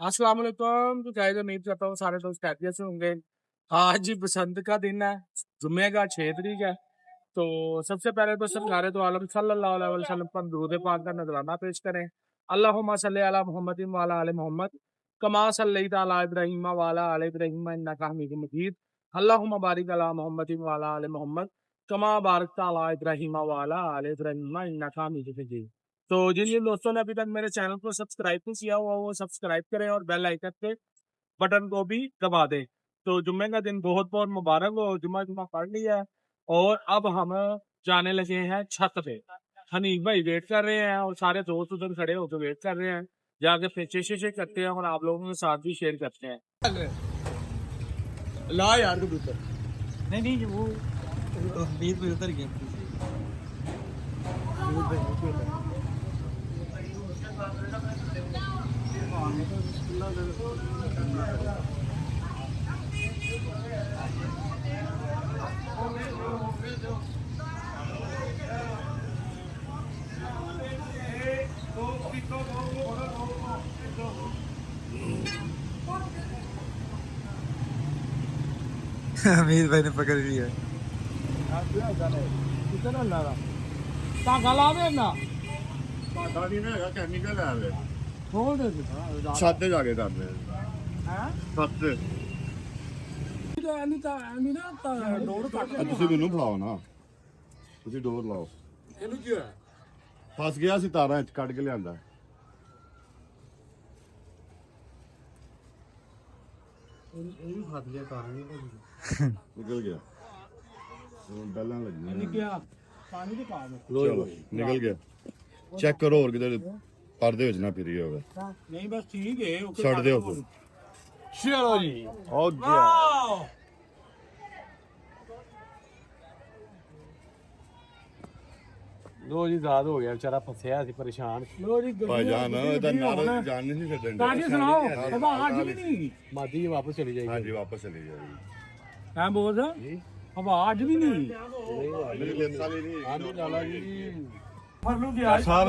अस्सलाम वालेकुम। तो गाइस उम्मीद करता हूँ सारे दोस्त खैरियत से होंगे। आज बसंत का दिन है, जुम्मे का 6 तारीख है। तो सबसे पहले तो सरकारे तो आलम सल्लल्लाहु अलैहि वसल्लम पर दुरूद पाक का नजराना पेश करें। अल्लाहुम्मा सल्ली अला मुहम्मदिन व अला आलि मुहम्मद कमा सल्लैता अला इब्राहीम व अला आलि इब्राहीम इन्नका हमीदुम मजीद। अल्लाहुम्मा बारिक अला मुहम्मदिन व अला आलि मुहम्मद कमा बारकता अला इब्राहीम व अला आलि इब्राहीम इन्नका हमीदुम मजीद। तो जिन जिन दोस्तों ने अभी तक मेरे चैनल को सब्सक्राइब नहीं किया हुआ वो सब्सक्राइब करें और बेल आइकन पे बटन को भी दबा दें। तो जुम्मे का दिन बहुत बहुत मुबारक हो। जुम्मा जुम्मा पढ़ लिया है और अब हम जाने लगे हैं छत पे। हनीफ भाई वेट कर रहे हैं और सारे दोस्त उधर खड़े होकर वेट कर रहे हैं। जाके फेचे शेचे करते हैं और आप लोगों के साथ भी शेयर करते हैं। ला यार कबूतर नहीं नहीं वो बीस में उतर गया। अमीर भाई ने पकड़ लिया। कितना ला धागा ला देना ਸਾਡਾ ਨਹੀਂ ਨਾ ਹੈਗਾ ਕੈਮੀਕਲ ਹੈ ਵੇ खोल दे ਛੱਤ ਤੇ ਜਾ ਕੇ ਕਰਦੇ हैं ਛੱਤ ਤੇ ਐਨੀ ਨਾ ਡੋਰ ਕੱਟ ਤੁਸੀਂ ਮੈਨੂੰ ਫੜਾਓ ਨਾ ਤੁਸੀਂ ਡੋਰ ਲਾਓ ਇਹਨੂੰ ਕੀ ਹੋਇਆ ਫਸ ਗਿਆ ਸੀ ਤਾਰਾਂ ਚ ਕੱਢ ਕੇ ਲਿਆਂਦਾ ਇਹ ਵੀ ਫਸ ਗਿਆ ਕਾਰਨ ਨਿਕਲ ਗਿਆ ਹੁਣ ਬੈਲਾਂ ਲੱਗੀਆਂ ਇਹਨੇ ਕਿਹਾ ਪਾਣੀ ਦੇ ਪਾ ਦੇ ਚਲੋ ਨਿਕਲ ਗਿਆ ਚੈੱਕ ਕਰੋ ਹੋਰ ਕਿਤੇ ਪਰਦੇ ਵਿੱਚ ਨਾ ਫਿਰੀ ਹੋਵੇ ਨਹੀਂ ਬਸ ਠੀਕ ਹੈ ਓਕੇ ਛੱਡ ਦਿਓ ਫਿਰ ਚਲੋ ਜੀ ਹੋ ਗਿਆ ਵਾਓ ਲੋ ਜੀ ਜ਼ਾਦ ਹੋ ਗਿਆ ਵਿਚਾਰਾ ਫਸਿਆ ਸੀ ਪਰੇਸ਼ਾਨ। ਲੋ ਜੀ ਭਾਈਜਾਨ ਇਹਦਾ ਨਾਰਾ ਜਾਣ ਨਹੀਂ ਛੱਡਣ ਤਾਂ ਜੀ ਸੁਣਾਓ ਬਾਬਾ ਅੱਜ ਵੀ ਨਹੀਂ ਮਾਦੀ ਵਾਪਸ ਚਲੀ ਜਾਏਗੀ। ਹਾਂਜੀ ਵਾਪਸ ਚਲੀ ਜਾਏਗੀ ਹਾਂ ਬੋਲ ਹਵਾ ਅੱਜ ਵੀ ਨਹੀਂ ਮੇਰੀ ਲਿਖਤ ਵਾਲੀ ਨਹੀਂ ਆਂਦੀ ਲਾਲਾ ਜੀ ਫਰਲੂ ਗਿਆ ਸਾਹਿਬ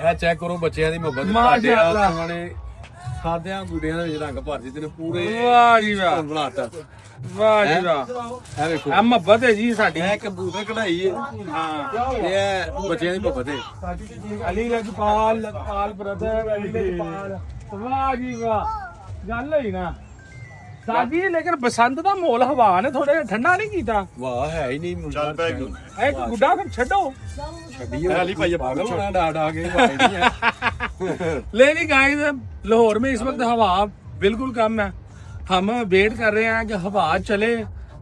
ਇਹ ਚੈੱਕ ਕਰੋ ਬੱਚਿਆਂ ਦੀ ਮੁਹੱਬਤ ਮਾਸ਼ਾਅੱਲਾ। ਖਾਣੇ ਖਾਦਿਆਂ ਗੁੱਡਿਆਂ ਦੇ ਵਿੱਚ ਰੰਗ ਭਰ ਦਿੱਤੇ ਨੇ ਪੂਰੇ ਵਾਹ ਜੀ ਵਾਹ ਬਣਾਤਾ। ਵਾਹ ਜੀ ਵਾਹ ਇਹ ਵੇਖੋ ਆ ਮੁਹੱਬਤ ਹੈ ਜੀ ਸਾਡੀ ਇਹ ਕੰਪਿਊਟਰ ਕਢਾਈ ਹੈ ਹਾਂ ਇਹ ਬੱਚਿਆਂ ਦੀ ਮੁਹੱਬਤ ਹੈ। ਅਲੀ ਲਜਪਾਲ ਬ੍ਰਦਰ ਅਲੀ ਲਜਪਾਲ ਵਾਹ ਜੀ ਵਾਹ ਗੱਲ ਹੋਈ ਨਾ ਸਾਡੀ ਲੇਕਿਨ ਬਸੰਤ ਦਾ ਮਾਹੌਲ ਹਵਾ ਨੇ ਥੋੜਾ ਠੰਡਾ ਨਹੀਂ ਕੀਤਾ ਵਾਹ ਹੈ ਹੀ ਨਹੀਂ ਮੁੰਡਾ। ਚੱਲ ਪੈ ਇਹ ਇੱਕ ਗੁੱਡਾ ਫਿਰ ਛੱਡੋ ਛੱਡੀ ਅਲੀ ਭਾਈ ਪਾਗਲ ਹੋਣਾ ਡਾ ਕੇ ਭਾਈ ਨਹੀਂ ਹੈ। लेकिन गाइस लाहौर में इस वक्त हवा बिल्कुल कम है। हम वेट कर रहे हैं कि हवा चले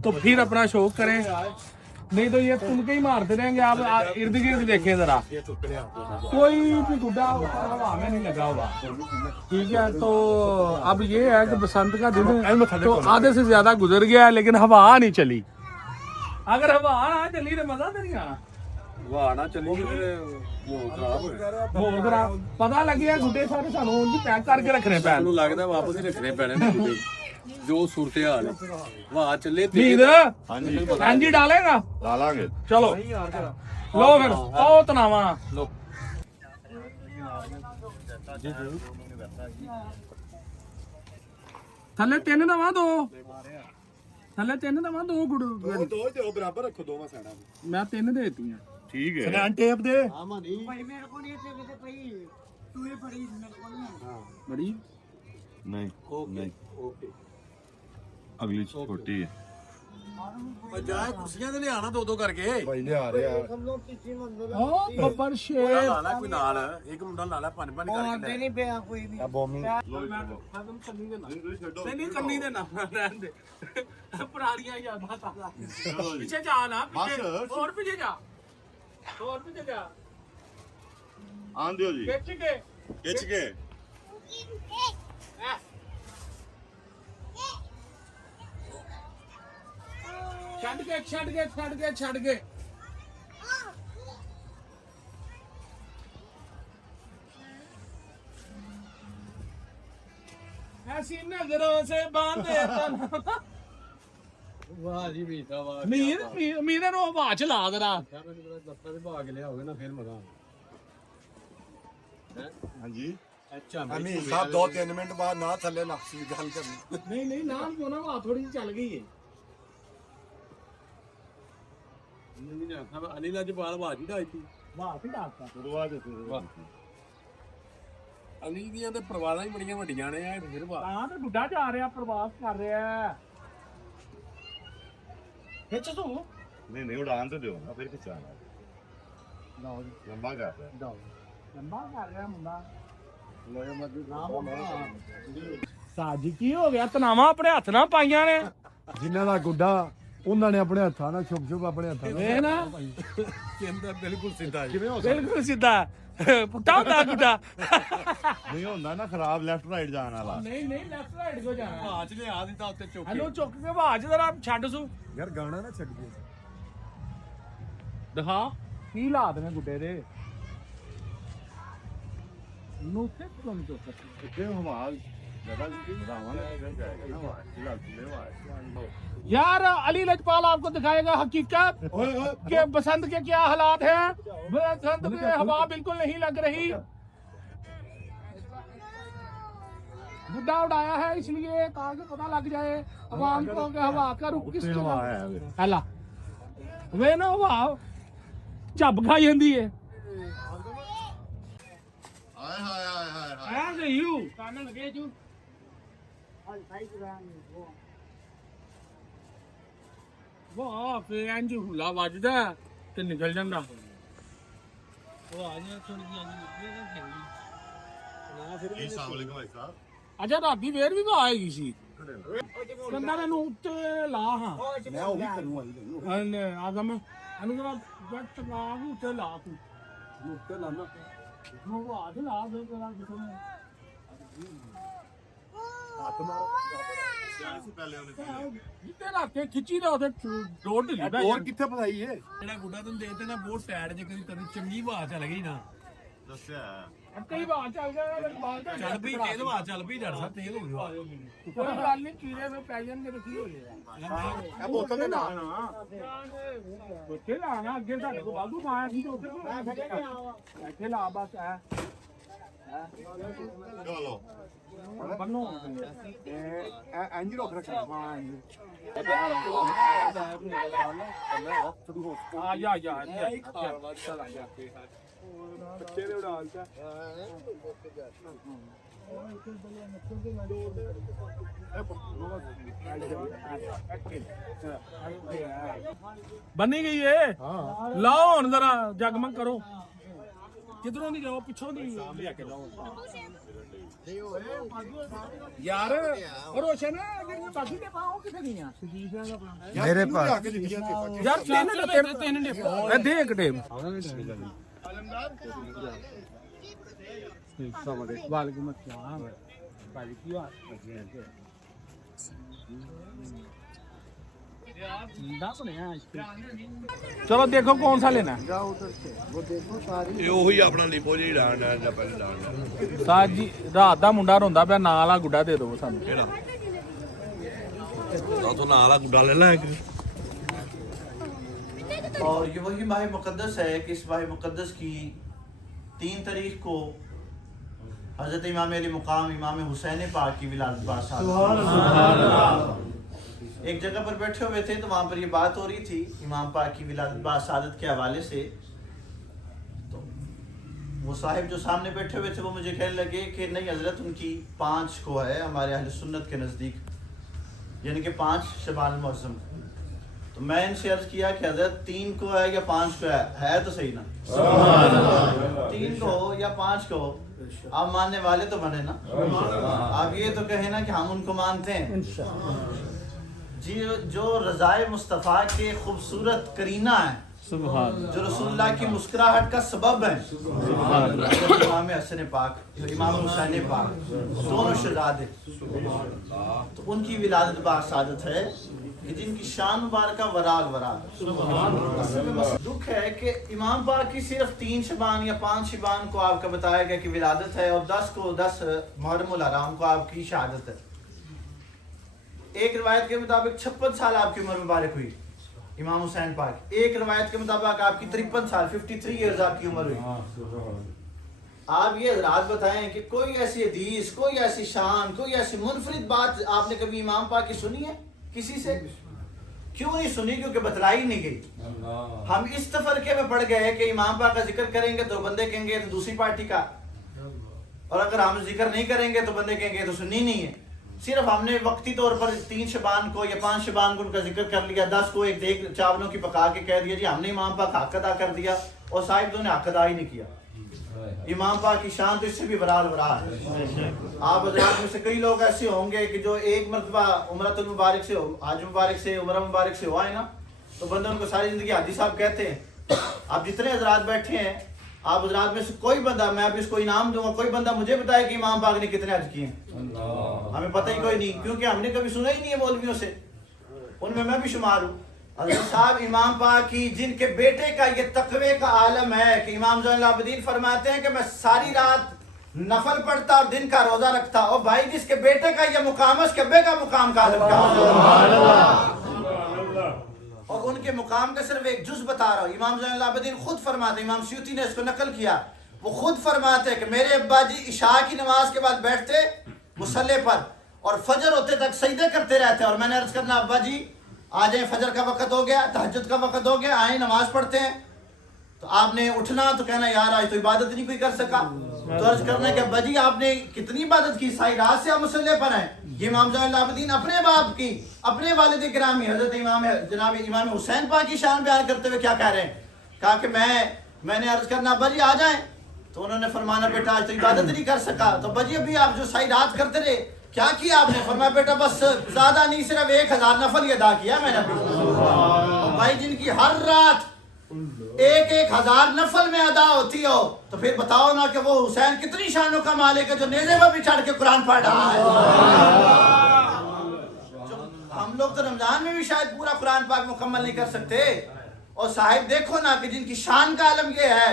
तो फिर अपना शौक करें, नहीं तो ये तुमके ही मारते रहेंगे। आप इर्द गिर्द देखें जरा, कोई भी गुड्डा हवा में नहीं लगा हुआ। ठीक है, तो अब ये है कि बसंत का दिन तो आधे से ज्यादा गुजर गया है लेकिन हवा नहीं चली। अगर हवा ना चली तो मजा तो नहीं आना। ਵਾਹ ਨਾ ਚੱਲੀ ਫਿਰ ਉਹ ਖਰਾਬ ਹੋਇਆ। ਹੋਰ ਕਰਾ ਪਤਾ ਲੱਗਿਆ ਗੁੱਡੇ ਸਾਰੇ ਸਾਨੂੰ ਉਂਝ ਪੈਕ ਕਰਕੇ ਰੱਖਣੇ ਪੈਣ। ਮੈਨੂੰ ਲੱਗਦਾ ਵਾਪਸ ਹੀ ਰੱਖਣੇ ਪੈਣੇ ਨੇ ਗੁੱਡੇ ਜੋ ਸੂਰਤ ਹਾਲ ਹੈ। ਵਾਹ ਚੱਲੇ ਤੇ ਨੀਂਦ ਹਾਂਜੀ ਹਾਂਜੀ ਡਾਲੇਗਾ ਲਾ ਲਾਂਗੇ ਚਲੋ ਲੋ ਫਿਰ ਉਹ ਤਨਾਵਾ ਲੋ ਥੱਲੇ ਤਿੰਨ ਦਵਾ ਦੋ ਥੱਲੇ ਤਿੰਨ ਦਵਾ ਦੋ ਗੁੜ ਦੋ ਤੇ ਉਹ ਬਰਾਬਰ ਰੱਖੋ ਦੋਵਾਂ ਸਾਈਡਾਂ ਤੇ ਮੈਂ ਤਿੰਨ ਦੇ ਦਿੱਤੀਆਂ ਠੀਕ ਹੈ ਸਨੈਨ ਟੇਪ ਦੇ ਬੜੀ ਨਹੀਂ ਨਹੀਂ ਅਗਲੀ ਛੋਟੀ ਹੈ ਜਾ ਕੁਰਸੀਆਂ ਤੇ ਲਿਆਣਾ ਦੋ ਦੋ ਕਰਕੇ ਭਾਈ ਲਿਆ ਰਿਹਾ ਉਹ ਬੱਬਰ ਸ਼ੇਰ ਲਾਲਾ ਕੋਈ ਨਾਲ ਇੱਕ ਮੁੰਡਾ ਲਾਲਾ ਪੰਜ ਪੰਜ ਕਰਕੇ ਨਹੀਂ ਪਿਆ ਕੋਈ ਵੀ ਬੋਮੀ ਨਹੀਂ ਕੰਨੀ ਦੇ ਨਾ ਰਹਿਣ ਦੇ ਪੁਰਾਣੀਆਂ ਯਾਦਾਂ ਤਾਜ਼ਾ ਪਿੱਛੇ ਜਾ ਨਾ ਪਿੱਛੇ ਹੋਰ ਪਿੱਛੇ ਜਾ ਹੋਰ ਪਿੱਛੇ ਜਾ ਆਣ ਦਿਓ ਜੀ ਖਿੱਚ ਕੇ ਖਿੱਚ ਕੇ ਛੱਡ ਕੇ ਛੱਡ ਕੇ ਛੱਡ ਕੇ ਛੱਡ ਕੇ ऐसी नजरों से बांधे तना ਵਾਹ ਜੀ ਵੀਤਾ ਵਾਹ ਮੀਰ ਨੂੰ ਹਵਾ ਚ ਲਾ ਦੇਣਾ ਦਫਤਰ ਦੇ ਭਾਗ ਲਿਆ ਹੋਵੇ ਨਾ ਫਿਰ ਮਗਾ ਹਾਂਜੀ ਅੱਛਾ ਅਮੀਰ ਸਾਹਿਬ 2-3 ਮਿੰਟ ਬਾਅਦ ਨਾ ਥੱਲੇ ਨਕਸ਼ ਦੀ ਗੱਲ ਕਰਨੀ। ਨਹੀਂ ਨਹੀਂ ਨਾ ਕਿਉਂ ਨਾ ਵਾ ਥੋੜੀ ਜਿਹੀ ਚੱਲ ਗਈ ਏ। ਅਲੀ ਲਜਪਾਲ ਬਾਜੀ ਦਾ ਇੱਥੇ ਵਾਹ ਵੀ ਡਾਕਟਰ ਅਲੀ ਦੀਆਂ ਤੇ ਪਰਿਵਾਰਾਂ ਹੀ ਬੜੀਆਂ ਵੱਡੀਆਂ ਨੇ ਆ ਫਿਰ ਵਾ ਤਾਂ ਤੇ ਬੁੱਢਾ ਜਾ ਰਿਹਾ ਪ੍ਰਵਾਸ ਕਰ ਰਿਹਾ ਖਿੱਚ ਤੂੰ ਨਹੀਂ ਉਡਾਨ ਤੇ ਦਿਓ ਨਾ ਫਿਰ ਖਿਚਾਣਾ ਲਓ ਜੀ ਲੰਬਾ ਕਰ ਰਿਹਾ ਲਓ ਲੰਬਾ ਕਰ ਰਿਹਾ ਮੁੰਡਾ ਸਾਜੀ ਕੀ ਹੋ ਗਿਆ ਤਨਾਵਾ ਆਪਣੇ ਹੱਥ ਨਾਲ ਪਾਈਆਂ ਨੇ ਜਿਨ੍ਹਾਂ ਦਾ ਗੁੱਡਾ ਉਹਨਾਂ ਨੇ ਆਪਣੇ ਹੱਥਾਂ ਨਾਲ ਛੁਪ ਆਪਣੇ ਹੱਥਾਂ ਵੇ ਨਾ ਕਹਿੰਦਾ ਬਿਲਕੁਲ ਸਿੱਧਾ ਜੀ ਕਿਵੇਂ ਹੋ ਬਿਲਕੁਲ ਸਿੱਧਾ ਪੁੱਟਾ ਹੁੰਦਾ ਗੁੱਡਾ ਨਹੀਂ ਹੁੰਦਾ ਨਾ ਖਰਾਬ ਲੈਫਟ ਰਾਈਟ ਜਾਣ ਵਾਲਾ ਨਹੀਂ ਨਹੀਂ ਲੈਫਟ ਰਾਈਟ ਕੋ ਜਾਣਾ ਬਾਜ ਨੇ ਆ ਦਿੱਤਾ ਉੱਤੇ ਚੁੱਕ ਹਲੋ ਚੁੱਕ ਕੇ ਆਵਾਜ਼ ਜ਼ਰਾ ਛੱਡ ਸੂ ਯਾਰ ਗਾਣਾ ਨਾ ਛੱਡ ਦੇ ਦਿਖਾ ਕੀ ਹਾਲਾਤ ਨੇ ਗੁੱਡੇ ਦੇ ਨੂੰ ਤੇ ਤੁਮ ਤੋਂ ਇੱਥੇ ਹਵਾ ਜਗ੍ਹਾ ਜੀ ਵਧਾਵਾਂਗੇ ਫਿਰ ਜਾਏਗਾ ਨਾ ਵਾ ਫਿਲਹਾਲ ਤੁਲੇ ਵਾ यार अली लजपाल आपको दिखाएगा हकीकत कि बसंत के क्या हालात हैं। बसंत में हवा बिल्कुल नहीं लग रही, गुड्डा उड़ाया है इसलिए ताकि पता लग जाए अवाम को कि हवा का रुख किस हवा है हला वे ना हवा झब खाई जाती है ਹਾਏ ਹਾਏ ਹਾਏ ਹਾਏ आ गई यू कान लगे जू ਵਾਹ ਫੇ ਇੰਜ ਹੁਲਾ ਵੱਜਦਾ ਤੇ ਨਿਕਲ ਜਾਂਦਾ ਉਹ ਆ ਜਾ ਥੋੜੀ ਜਿਹੀ ਜੀ ਅਸਲਾਮ ਅਲੈਕੁਮ ਭਾਈ ਸਾਹਿਬ ਅੱਛਾ ਰਾਤੀ ਫੇਰ ਵੀ ਆਏਗੀ ਸੀ ਕੰਦਾ ਨੂੰ ਉੱਤੇ ਲਾ ਹਾਂ ਮੈਂ ਉਹ ਵੀ ਕਰੂੰਗਾ ਅਨੇ ਆਦਮ ਅਨੂ ਜਰਾ ਗੱਟ ਲਾ ਉੱਤੇ ਲਾ ਤੂੰ ਮੁੱਤੇ ਲਾਣਾ ਉਹ ਆਦ ਲਾ ਦੇ ਤੇਰਾ ਕਿਥੋਂ ਹੱਥ ਮਾਰੋ ਪਹਿਲੇ ਉਹਨੇ ਜਿੱਤੇ ਰੱਖ ਕੇ ਖਿੱਚੀ ਦਾ ਉਹਦੇ ਡੋਰ ਢਿੱਲੀ ਪੈ ਹੋਰ ਕਿੱਥੇ ਪਤਾਈ ਏ ਜਿਹੜਾ ਗੁੱਡਾ ਤੈਨੂੰ ਦੇ ਦੇਣਾ ਬਹੁਤ ਟਾਇਰ ਜੇ ਕਦੀ ਚੰਗੀ ਹਵਾ ਚੱਲ ਗਈ ਨਾ ਦੱਸਿਆ ਕਈ ਵਾਰ ਚੱਲ ਗਿਆ ਬਾਹਰ ਚੱਲ ਪਈ ਤੇਜ਼ ਹਵਾ ਚੱਲ ਪਈ ਡਰ ਸਾਹਿਬ ਤੇਜ਼ ਹੋ ਗਈ ਕੋਈ ਗੱਲ ਨਹੀਂ ਕੀੜੇ ਵਿੱਚ ਪੈ ਜਾਣਗੇ ਤਾਂ ਕੀ ਹੋ ਜਾਏਗਾ ਇਹ ਬੋਤਲ ਦੇ ਨਾਲ ਉੱਥੇ ਲਾਣਾ ਅੱਗੇ ਸਾਡੇ ਕੋਲ ਵਾਧੂ ਮਾਇਆ ਸੀ ਤੇ ਉੱਥੇ ਇੱਥੇ ਲਾ ਬਸ ਐ ਚਲੋ ਬੰਨੋ ਇਹ ਇੰਜ ਰੋਕ ਰੱਖਣਾ ਹਾਂ ਆ ਜਾ ਚਲਾ ਜਾ ਬੱਚੇ ਦੇ ਉਡਾਲ ਚ ਬੰਨੀ ਗਈ ਏ ਲਾਓ ਹੁਣ ਜ਼ਰਾ ਜਗਮਗ ਕਰੋ ਕਿਧਰੋਂ ਦੀ ਜਾਓ ਪਿੱਛੋਂ ਦੀ ਲਿਆ ਕੇ ਲਾਓ ਯਾਰ ਰੋਸ਼ਨ ਜਿਹੜੀਆਂ ਬਾਕੀ ਦੇ ਪਾਓ ਕਿੱਥੇ ਗਈਆਂ ਮੇਰੇ ਪਾਸ ਯਾਰ ਤਿੰਨ ਨੇ ਦੇ ਇੱਕ ਟੇਮ ਵਾਲੇਕੁਮ अस्सलाम ਭਾਜੀ ਕੀ ਹਾਲ चलो देखो कौन सा लेना ਇਹ ਉਹੀ ਆਪਣਾ ਲਿਪੋ ਜੀ ਡਾਂਡ ਦਾ ਪਹਿਲੇ ਡਾਂਡ ਸਾਜ ਜੀ ਰਾਤ ਦਾ ਮੁੰਡਾ ਰੋਂਦਾ ਪਿਆ ਨਾਲ ਆ ਗੁੱਡਾ ਦੇ ਦਿਓ ਸਾਨੂੰ ਕਿਹੜਾ ਤੋਂ ਨਾਲ ਆ ਗੁੱਡਾ ਲੈ ਲੈ और ये वही माह मुकद्दस है कि इस माह मुकद्दस की 3 तारीख को हजरत इमाम अली मुकाम इमाम हुसैन पाक की विलादत बासादत एक जगह पर बैठे हुए थे तो वहाँ पर ये बात हो रही थी इमाम पाक की विलादत बासादत के हवाले से। तो वो साहिब जो सामने बैठे हुए थे वो मुझे कहने लगे कि नहीं हजरत उनकी 5 को है हमारे अहले सुन्नत के नज़दीक यानी कि 5 शबान मुअज़्ज़म। तो मैं इनसे अर्ज किया कि हजरत 3 को है या 5 को है तो सही ना 3 को हो या 5 को हो आप मानने वाले तो बने ना आप ये तो कहे ना कि हम उनको मानते हैं जी जो रज़ाए मुस्तफ़ा के खूबसूरत करीना है जो रसूलुल्लाह की मुस्कुराहट का सबब है इमाम हसन पाक इमाम हुसैन पाक दोनों शहजादे तो उनकी विलादत बासादत है कि जिनकी शान मुबारक वराग वराग। असल में बस दुख है कि इमाम पाक की सिर्फ 3 शबान या 5 शबान को आपका बताया गया कि विलादत है और 10 को 10 मुहर्रमुल हराम को आपकी शहादत है। एक रिवायत के मुताबिक 56 साल आपकी उम्र मुबारक हुई इमाम हुसैन पाक, एक रिवायत के मुताबिक आपकी 53 साल 53 ईयर्स आपकी उम्र हुई। آپ یہ حضرات بتائیں کہ کوئی ایسی حدیث، کوئی ایسی شان، کوئی ایسی منفرد بات آپ نے کبھی امام پاک کی سنی ہے کسی سے؟ کیوں نہیں سنی؟ کیونکہ بتلائی نہیں گئی. ہم اس تفرقے میں پڑ گئے کہ امام پاک کا ذکر کریں گے تو بندے کہیں گے تو دوسری پارٹی کا، اور اگر ہم ذکر نہیں کریں گے تو بندے کہیں گے تو سنی نہیں ہے. صرف ہم نے وقتی طور پر 3 شبان کو یا 5 شبان کو ان کا ذکر کر لیا، 10 کو ایک دیکھ چاولوں کی پکا کے کہہ دیا جی ہم نے امام پاک حق ادا کر دیا، اور صاحب تو نے حق ادا ہی نہیں کیا. امام پاک کی شان تو اس سے بھی برال برا ہے. آپ حضرات میں سے کئی لوگ ایسے ہوں گے کہ جو ایک مرتبہ عمرۃ المبارک سے، حج مبارک سے، عمرہ مبارک سے ہوا ہے نا، تو بندہ ان کو ساری زندگی حاجی صاحب کہتے ہیں. آپ جتنے حضرات بیٹھے ہیں، آپ حضرات میں سے کوئی بندہ، میں اب اس کو انعام دوں گا، کوئی بندہ مجھے بتائے کہ امام پاک نے کتنے حج کیے ہیں. ہمیں پتہ ہی کوئی نہیں، کیونکہ ہم نے کبھی سنا ہی نہیں ہے مولویوں سے. ان میں بھی شمار ہوں. حضرت صاحب امام پاک کی جن کے بیٹے کا یہ تقوی کا عالم ہے کہ امام زین العابدین فرماتے ہیں کہ میں ساری رات نفل پڑھتا اور دن کا روزہ رکھتا. اور بھائی جس کے بیٹے کا یہ مقام ہے اس کے ابے کا مقام کا عالم کیا. اور ان کے مقام کا صرف ایک جز بتا رہا ہوں. امام زین العابدین خود فرماتے ہیں، امام سیوطی نے اس کو نقل کیا، وہ خود فرماتے ہیں کہ میرے ابا جی عشاء کی نماز کے بعد بیٹھتے مصلی پر اور فجر ہوتے تک سجدے کرتے رہتے، اور میں نے عرض کرنا ابا جی آ جائیں، فجر کا وقت ہو گیا، تہجد کا وقت ہو گیا، آئیں نماز پڑھتے ہیں. تو آپ نے اٹھنا تو کہنا یار آج تو عبادت نہیں کوئی کر سکا. تو عرض کرنا کہ ابا جی آپ نے کتنی عبادت کی، ساری رات سے آپ مصلی پر ہیں. یہ امام زین العابدین اپنے باپ کی، اپنے والد گرامی حضرت امام جناب امام حسین پاک کی شان بیان کرتے ہوئے کیا کہہ رہے ہیں؟ کہا کہ میں نے عرض کرنا ابا جی آ جائیں. تو انہوں نے فرمانا بیٹا آج تو عبادت نہیں کر سکا. تو ابا جی ابھی آپ جو ساری رات کرتے رہے کیا کیا آپ نے؟ فرمایا بیٹا بس زیادہ نہیں، صرف 1000 نفل ہی ادا کیا میں نے ابھی. بھائی جن کی ہر رات 1000 نفل میں ادا ہوتی ہو تو پھر بتاؤ نا کہ وہ حسین کتنی شانوں کا مالک ہے جو نیزے پر بھی چڑھ کے قرآن پڑھ رہا ہے. ہم لوگ تو رمضان میں بھی شاید پورا قرآن پاک مکمل نہیں کر سکتے. اور صاحب دیکھو نا کہ جن کی شان کا عالم یہ ہے،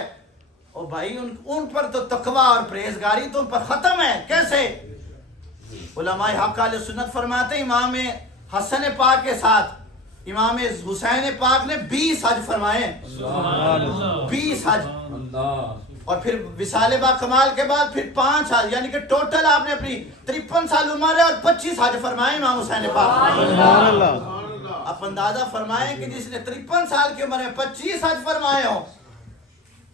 اور بھائی ان پر تو تقوی اور پرہیزگاری تو ان پر ختم ہے. کیسے؟ علماء حق اہل سنت فرماتے ہیں امام حسن پاک کے ساتھ امام حسین پاک نے 20 حج فرمائے. 20 حج. اور پھر وصال با کمال کے بعد پھر 5 حج، یعنی کہ ٹوٹل آپ نے اپنی 53 سال عمر ہے اور 25 حج فرمائے امام حسین پاک. آپ اندازہ فرمائیں کہ جس نے 53 سال کی عمر میں 25 حج فرمائے ہوں،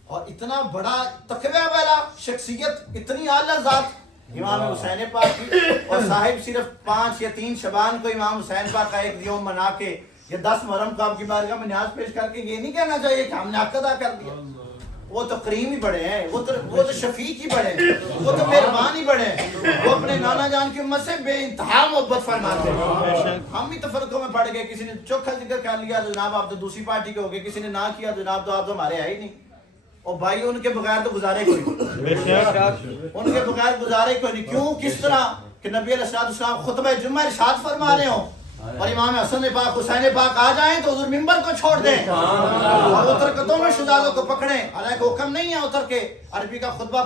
اور اتنا بڑا تقوی والا شخصیت، اتنی اعلیٰ ذات امام حسین پاک کی. اور صاحب صرف 5 یا 3 شبان کو امام حسین پاک کا ایک یوم منا کے یا 10 محرم کو آپ کی بارگاہ میں نیاز پیش کر کے یہ نہیں کہنا چاہیے کہ ہم نے حق ادا کر دیا. وہ تو کریم ہی بڑے ہیں، وہ تو شفیق ہی بڑے ہیں، وہ تو مہربان ہی بڑے ہیں. وہ اپنے نانا جان کی امت سے بے انتہا محبت فرماتے ہیں. ہم بھی تفرقوں میں پڑ گئے، کسی نے چوکھا ذکر کر لیا تو جناب آپ تو دوسری پارٹی کے ہو گئے، کسی نے نہ کیا تو جناب تو آپ تو ہمارے ہے ہی نہیں. اور بھائی ان کے بغیر تو گزارے کوئی نہیں، ان کے بغیر گزارے کوئی نہیں. کیوں؟ کس طرح کہ نبی علیہ السلام خطبہ جمعہ ارشاد فرما رہے ہوں اور امام حسن پاک حسین پاک آ جائیں تو حضور منبر کو چھوڑ دیں اور اتر قطوں میں شہزادوں کو پکڑیں. حالانکہ حکم نہیں ہے اتر کے عربی کا خطبہ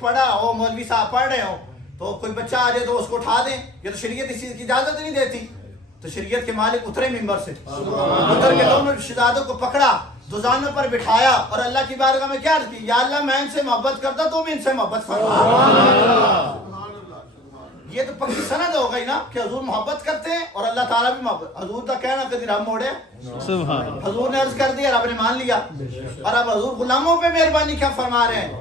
پڑھا ہو، مولوی صاحب پڑھ رہے ہوں تو کوئی بچہ آ جائے تو اس کو اٹھا دیں. یہ تو شریعت اس چیز کی اجازت نہیں دیتی. تو شریعت کے مالک اترے منبر سے، اتر کے دونوں شہزادوں کو پکڑا، دوزانوں پر بٹھایا اور اللہ کی بارگاہ میں کیا کی؟ یا اللہ میں ان سے محبت کرتا تو بھی ان سے محبت فرما. یہ تو پکی سند ہو گئی نا کہ حضور محبت کرتے ہیں اور اللہ تعالیٰ بھی محبت. حضور کا کہنا کدی رب موڑے، حضور نے عرض کر دیا، رب نے مان لیا. اور اب حضور غلاموں پہ مہربانی کیا فرما رہے ہیں؟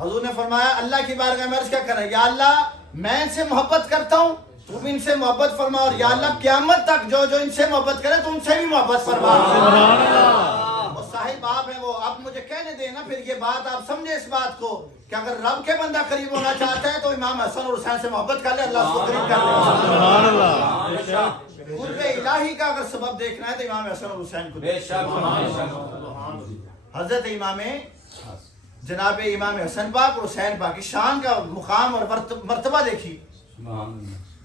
حضور نے فرمایا اللہ کی بارگاہ میں عرض کیا کر رہے ہیں؟ یا اللہ میں ان سے محبت کرتا ہوں تو بھی ان سے محبت فرما، اور یا اللہ قیامت تک جو جو ان سے محبت کرے تو ان سے بھی محبت فرما. اور صاحب آپ ہیں وہ، آپ مجھے کہنے دیں نا پھر یہ بات، آپ سمجھے اس بات کو کہ اگر رب کے بندہ قریب ہونا چاہتا ہے تو امام حسن اور حسین سے محبت کر لے، اللہ اس کو قریب کر لے. قرب الہی کا اگر سبب دیکھنا ہے تو امام حسن اور حسین کو. حضرت امام جناب امام حسن پاک اور حسین پاک کی شان کا مقام اور مرتبہ دیکھی.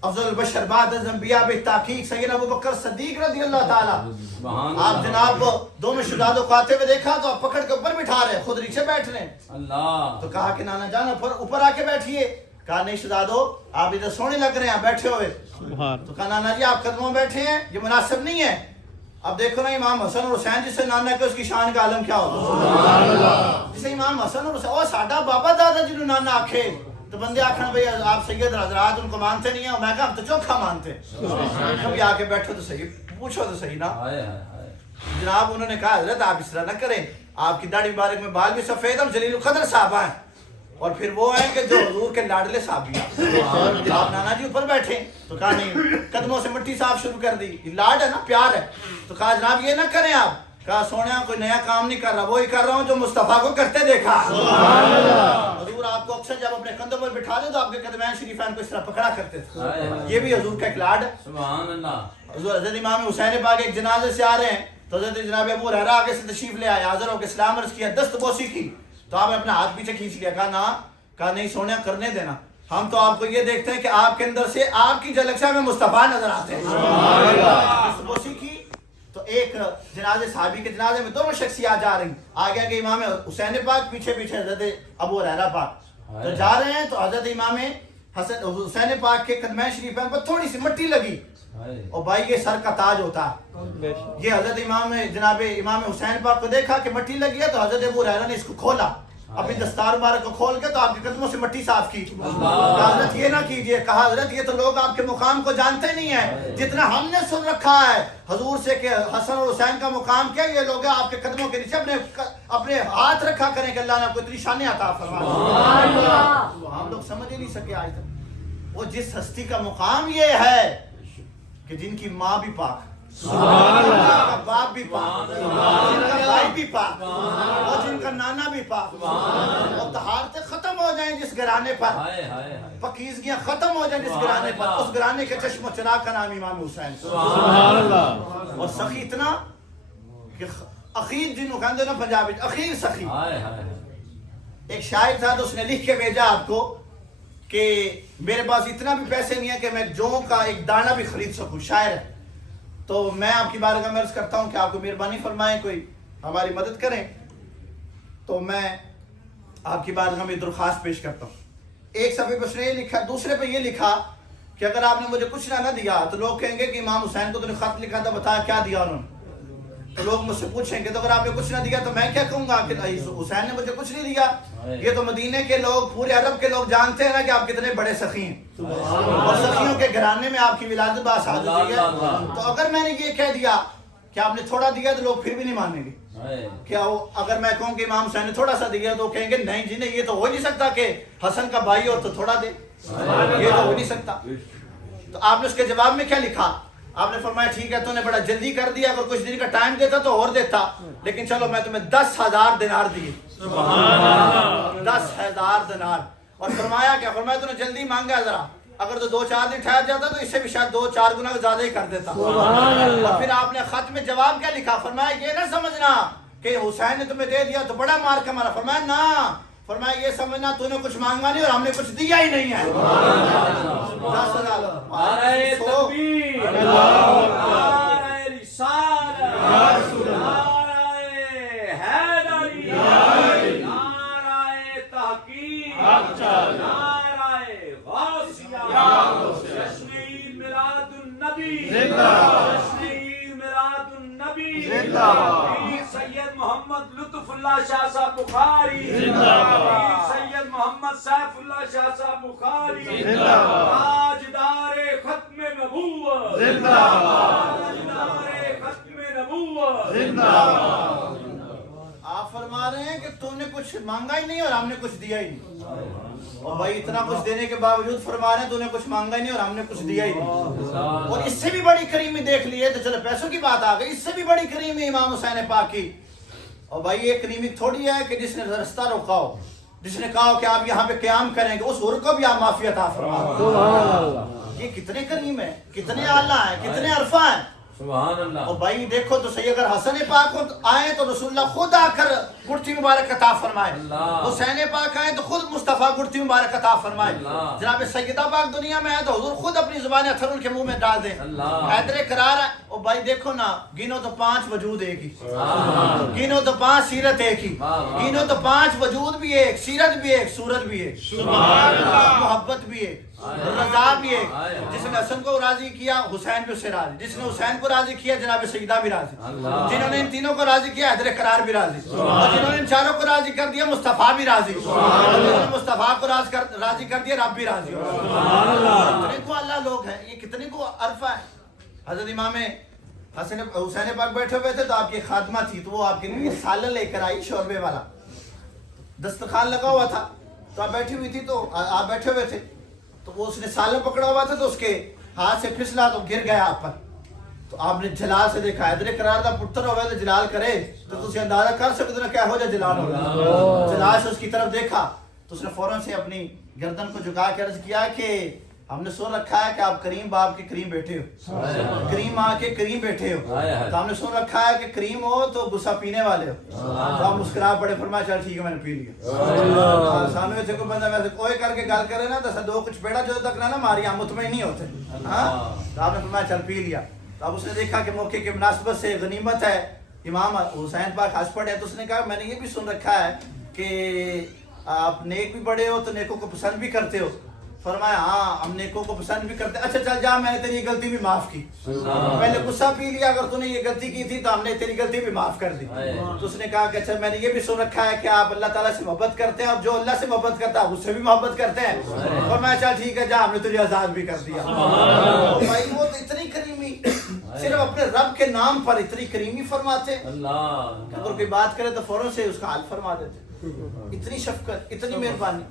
افضل البشر بعد الانبیاء بالتحقیق سیدنا ابو بکر صدیق رضی اللہ تعالی. آپ جناب دونوں شہزادوں کو آتے ہوئے دیکھا تو آپ پکڑ کے اوپر بٹھا رہے، خود نیچے بیٹھ رہے. تو کہا کہ نانا جان اوپر آ کے بیٹھیے. کہا نہیں شہزادو آپ ادھر سونے لگ رہے ہیں بیٹھے ہوئے. تو کہا نانا جی آپ قدموں بیٹھے ہیں، یہ مناسب نہیں ہے. اب دیکھو نا امام حسن اور حسین جسے نانا کہ اس کی شان کا عالم کیا ہوگا. جسے امام حسن اور حسین اور ساڈا بابا دادا جی نانا آکھے تو بندے آکھن بھئی آپ سید حضرات ان کو مانتے نہیں ہیں. میں کہا ہم تو چوکھا مانتے ہیں. کبھی آ کے بیٹھو تو صحیح, پوچھو تو صحیح نا. جناب انہوں نے کہا حضرت آپ اس طرح نہ کریں, آپ کی داڑھی مبارک میں بال بھی سفید, ہم جلیل القدر صحابہ ہیں اور پھر وہ ہیں کہ جو حضور کے لاڈلے صحابی ہیں. آپ نانا جی اوپر بیٹھے تو کہا نہیں, قدموں سے مٹی صاف شروع کر دی. لاڈ ہے نا, پیار ہے. تو کہا جناب یہ نہ کریں آپ. کہا سونے کوئی نیا کام نہیں کر رہا, وہی کر رہا ہوں جو مصطفیٰ کو کرتے دیکھا. حضور آپ کو اکثر جب اپنے کندھوں پر بٹھا دے تو آپ کے قدمین شریفین کو اس طرح پکڑا کرتے تھے. یہ بھی حضور کا ایک لاڈ ہے. سبحان اللہ. حضور حضرت امام حسین پاک ایک جنازے سے آ رہے ہیں تو حضرت جناب ابو ہریرہ آگے سے تشریف لے آئے, حاضر ہو کے سلام عرض کیا, دست بوسی کی تو آپ نے اپنا ہاتھ پیچھے کھینچ لیا. کہا نا, کہا نہیں سونے کرنے دینا, ہم تو آپ کو یہ دیکھتے ہیں کہ آپ کے اندر سے آپ کی جھلک میں مصطفیٰ نظر آتے ہیں. دست بوسی کی تو ایک جنازے صحابی کے جنازے میں دونوں شخصیات جا رہی, آگے کہ امام حسین پاک, پیچھے پیچھے حضرت ابو ہریرہ پاک. تو جا رہے ہیں تو حضرت امام حسین پاک کے قدمین شریفین پر تھوڑی سی مٹی لگی, اور بھائی یہ سر کا تاج ہوتا ہے. یہ حضرت جناب امام حسین پاک کو دیکھا کہ مٹی لگی ہے تو حضرت ابو ہریرہ نے اس کو کھولا, اپنی دستار مبارک کو کھول کے تو آپ کے قدموں سے مٹی صاف کی. کہا حضرت یہ نہ کیجئے. کہا حضرت یہ تو لوگ آپ کے مقام کو جانتے نہیں ہیں جتنا ہم نے سن رکھا ہے حضور سے کہ حسن اور حسین کا مقام کیا. یہ لوگ آپ کے قدموں کے نیچے اپنے ہاتھ رکھا کریں کہ اللہ نے آپ کو اتنی شانیں عطا فرمائیں. ہم لوگ سمجھ ہی نہیں سکے آج تک. وہ جس ہستی کا مقام یہ ہے کہ جن کی ماں بھی پاک, جن کا باپ بھی پاک, جن کا بھائی بھی پاک, اور جن کا نانا بھی پاک, اور طہارتیں ختم ہو جائیں جس گھرانے پر, پاکیزگیاں ختم ہو جائیں جس گھرانے پر, اس گھرانے کے چشم و چراغ کا نام امام حسین. اور سخی اتنا کہ اخیر جن کو کہتے ہیں نا پنجابی اخیر سخی. ایک شاعر تھا تو اس نے لکھ کے بھیجا آپ کو کہ میرے پاس اتنا بھی پیسے نہیں ہے کہ میں جو کا ایک دانہ بھی خرید سکوں. شاعر ہے. تو میں آپ کی بارگاہ میں عرض کرتا ہوں کہ آپ کو مہربانی فرمائیں, کوئی ہماری مدد کریں. تو میں آپ کی بارگاہ میں درخواست پیش کرتا ہوں. ایک صفحے پر اس نے یہ لکھا, دوسرے پہ یہ لکھا کہ اگر آپ نے مجھے کچھ نہ دیا تو لوگ کہیں گے کہ امام حسین کو تو نے خط لکھا تھا, بتا کیا دیا انہوں نے. تو لوگ مجھ سے پوچھیں گے تو اگر آپ نے کچھ نہ دیا تو میں کیا کہوں گا کہ حسین نے مجھے کچھ نہیں دیا. یہ تو مدینے کے لوگ, پورے عرب کے لوگ جانتے ہیں نا کہ آپ کتنے بڑے سخی ہیں, اور سخیوں کے گھرانے میں آپ کی ولادت بآسادت ہوئی ہے. تو اگر میں نے یہ کہہ دیا کہ آپ نے تھوڑا دیا تو لوگ پھر بھی نہیں مانیں گے. کیا اگر میں کہوں کہ امام حسین نے تھوڑا سا دیا تو کہیں گے نہیں جی نہیں, یہ تو ہو نہیں سکتا کہ حسن کا بھائی اور تو تھوڑا دے, یہ تو ہو نہیں سکتا. تو آپ نے اس کے جواب میں کیا لکھا؟ آپ نے فرمایا ٹھیک ہے تو نے بڑا جلدی کر دیا, اگر کچھ دن کا ٹائم دیتا تو اور دیتا, لیکن چلو میں تمہیں 10,000 دینار دیے. 10,000 دینار. اور فرمایا کیا؟ فرمایا تو نے جلدی مانگا ذرا, اگر تو 2-4 دن ٹھہر جاتا تو اس سے بھی شاید 2-4 گنا زیادہ ہی کر دیتا. اور پھر آپ نے خط میں جواب کیا لکھا؟ فرمایا یہ نہ سمجھنا کہ حسین نے تمہیں دے دیا تو بڑا مار کا مارا. فرمایا نہ, فرمایا یہ سمجھنا تو نے کچھ مانگا نہیں اور ہم نے کچھ دیا ہی نہیں ہے. 10,000. نعرہ تکبیر, نعرہ رسالت, نعرہ حیدری, نعرہ تحقیق, نعرہ غوثیہ, جشن عید میلاد النبی, جشن عید میلاد النبی, پیر سید محمد لطف اللہ شاہ صاحب بخاری, پیر سید محمد سیف اللہ شاہ صاحب بخاری, تاجدار ختم نبوت, تاجدار ختم نبوت. آپ فرما رہے ہیں کہ تو نے کچھ مانگا ہی نہیں اور ہم نے کچھ دیا ہی نہیں. اور بھائی اتنا کچھ دینے کے باوجود فرما رہے ہیں تو نے کچھ مانگا ہی نہیں اور ہم نے کچھ دیا ہی نہیں. اور اس سے بھی بڑی کریمی دیکھ لیے تو چلو پیسوں کی بات آ گئی, اس سے بھی بڑی کریمی امام حسین پاک کی. اور بھائی یہ کریمی تھوڑی ہے کہ جس نے رستہ روکا ہو, جس نے کہا ہو کہ آپ یہاں پہ قیام کریں گے, اس حر کو بھی آپ معافی عطا فرما. یہ کتنے کریم ہیں, کتنے اعلیٰ ہیں, کتنے عرفہ ہیں. سبحان اللہ. اور بھائی دیکھو تو صحیح, اگر حسن پاک آئے تو رسول اللہ خود آ کر گڑتی مبارک عطا فرمائے. حسین پاک آئے تو خود مصطفیٰ گڑتی مبارک عطا فرمائے. جناب سیدہ پاک دنیا میں آئے تو حضور خود اپنی زبان اتھر ان کے منہ میں ڈال دیں. حیدر قرار ہے. اور بھائی دیکھو نا, گنو تو 5 وجود ایک ہی, گنو تو 5 سیرت ایک ہی, گنو تو 5 وجود بھی ایک, سیرت بھی ایک, صورت بھی ایک, محبت بھی ایک, रजा भी एक, जिसने हसन को राजी किया हुसैन भी उससे राजी, जिसने हुसैन को राजी किया जनाब सईदा भी राजी, जिन्होंने इन तीनों को राजी किया हैदर करार भी राजी, और जिन्होंने इन चारों को राजी कर दिया मुस्तफा भी राजी, और जिन्होंने मुस्तफा को राजी कर दिया रब भी राजी। कितने को अल्लाह लोग हैं, ये कितने को अरफा है। हजरत इमाम हसन हुसैन पाक बैठे हुए थे तो आपकी खादमा थी, तो वो आपके लिए सालन लेकर आई शोरबे वाला, दस्तरखान लगा हुआ था, तो आप बैठी हुई थी, तो आप बैठे हुए थे, तो वो उसने सालन पकड़ा हुआ था, तो उसके हाथ से फिसला तो गिर गया आप पर, तो आपने जलाल से देखा हैदर करार का पुत्र होवे तो जलाल करे, तो तुझे अंदाजा कर सकते हो क्या हो जाए जलाल होगा। जलाल से उसकी तरफ देखा तो उसने फौरन से अपनी गर्दन को झुका के अर्ज किया कि हमने सुन रखा है कि आप करीम बाप के करीम बैठे हो, करीम माँ के करीम बैठे हो, तो हमने सुन रखा है कि करीम हो तो गुस्सा पीने वाले हो। तो आप मुस्कुरा पड़े, फरमाया चल ठीक है मैंने पी लिया। सामने से कोई बंदा वैसे कोई करके गल करे ना तो दो कुछ पेड़ा जो तक ना मारी हम मुतमईन नहीं होते, तो आपने फरमाया चल पी लिया। तो अब उसने देखा कि मौके की मुनासिबत से गनीमत है, इमाम हुसैन पाक हंस पड़े, तो उसने कहा मैंने ये भी सुन रखा है कि आप नेक भी बड़े हो तो नेकों को पसंद भी करते हो। फरमाया हाँ हम नेकों को पसंद भी करते। अच्छा चल जा, मैंने तेरी गलती भी माफ की, पहले गुस्सा पी लिया, अगर तूने ये गलती की थी तो हमने तेरी गलती भी माफ कर दी। तो उसने कहा कि अच्छा मैंने ये भी सुन रखा है कि आप अल्लाह ताला से मोहब्बत करते हैं और जो अल्लाह से मोहब्बत करता है उससे भी मोहब्बत करते हैं। और मैं चल ठीक है जा, हमने तुझे आजाद भी कर दिया। भाई वो तो इतनी करीमी, सिर्फ अपने रब के नाम पर इतनी करीमी फरमाते, अगर कोई बात करे तो फौरन से उसका हाल फरमा देते, इतनी शफकत, इतनी मेहरबानी।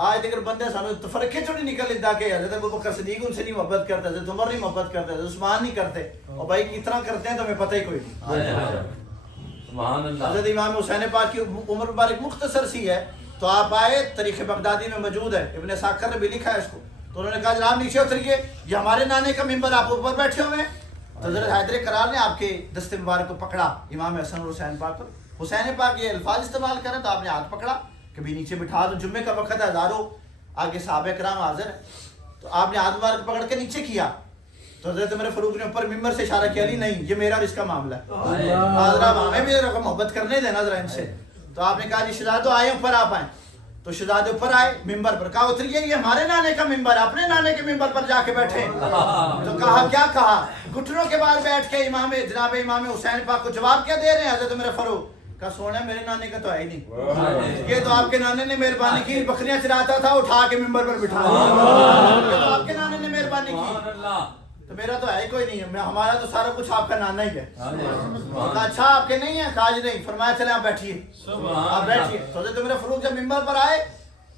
आज अगर बंदे सामने तो फर्क छोड़ी निकल इदा के हज़रत अबू बकर सिद्दीक उनसे नहीं मोहब्बत करते, हज़रत उमर नहीं मोहब्बत करते, हज़रत उस्मान नहीं करते, और भाई इतना करते हैं तो हमें पता ही कोई नहीं। हज़रत इमाम हुसैन पाक की उम्र मुबारक मुख्तसर सी है, तो आप आए तारीख़ बगदादी में मौजूद है, इब्न साकर ने भी लिखा है इसको, तो उन्होंने कहा जनाब नीचे उतरिए, ये हमारे नाने का मिंबर, आप ऊपर बैठे हुए हैं। तो हज़रत हैदर करार ने आपके दस्ते मुबारक को पकड़ा, इमाम हसन और हुसैन पाक को, हुसैन पाक ये अल्फाज इस्तेमाल करें तो आपने हाथ पकड़ा, कभी नीचे बिठा दो, जुम्मे का वक्त है, हजारों आगे सहाबा किराम हाजिर है, तो आपने हाथ मुबारक पकड़ के नीचे किया, तो हज़रत मेरे फरूक ने ऊपर मिंबर से इशारा किया, नहीं ये मेरा और इसका मामला है, हमें भी मोहब्बत करने देना जरा इनसे। तो आपने कहा जी शहजादो आए ऊपर, आप आए, तो शहजादे ऊपर आए मिंबर पर, कहा उतरिए ये हमारे नाने का मिंबर, अपने नाने के मिंबर पर जाके बैठे। तो कहा क्या कहा, घुटनों के बाद बैठ के जनाब इमाम हुसैन पाक को जवाब क्या दे रहे हैं हज़रत मेरे फरूक का, सोना मेरे नाने का तो है ही नहीं, ये तो आपके नाने ने मेहरबानी की, बकरियां चराता था उठा के मिंबर पर बिठा दिया, तो आपके नाने ने मेहरबानी की, तो मेरा तो है ही कोई नहीं है, हमारा तो सारा कुछ आपका नाना ही है। तो अच्छा आपके नहीं है, काज नहीं, फरमाया चले आप बैठिए, आप बैठिए। तो मेरे फरूक जब मिंबर पर आए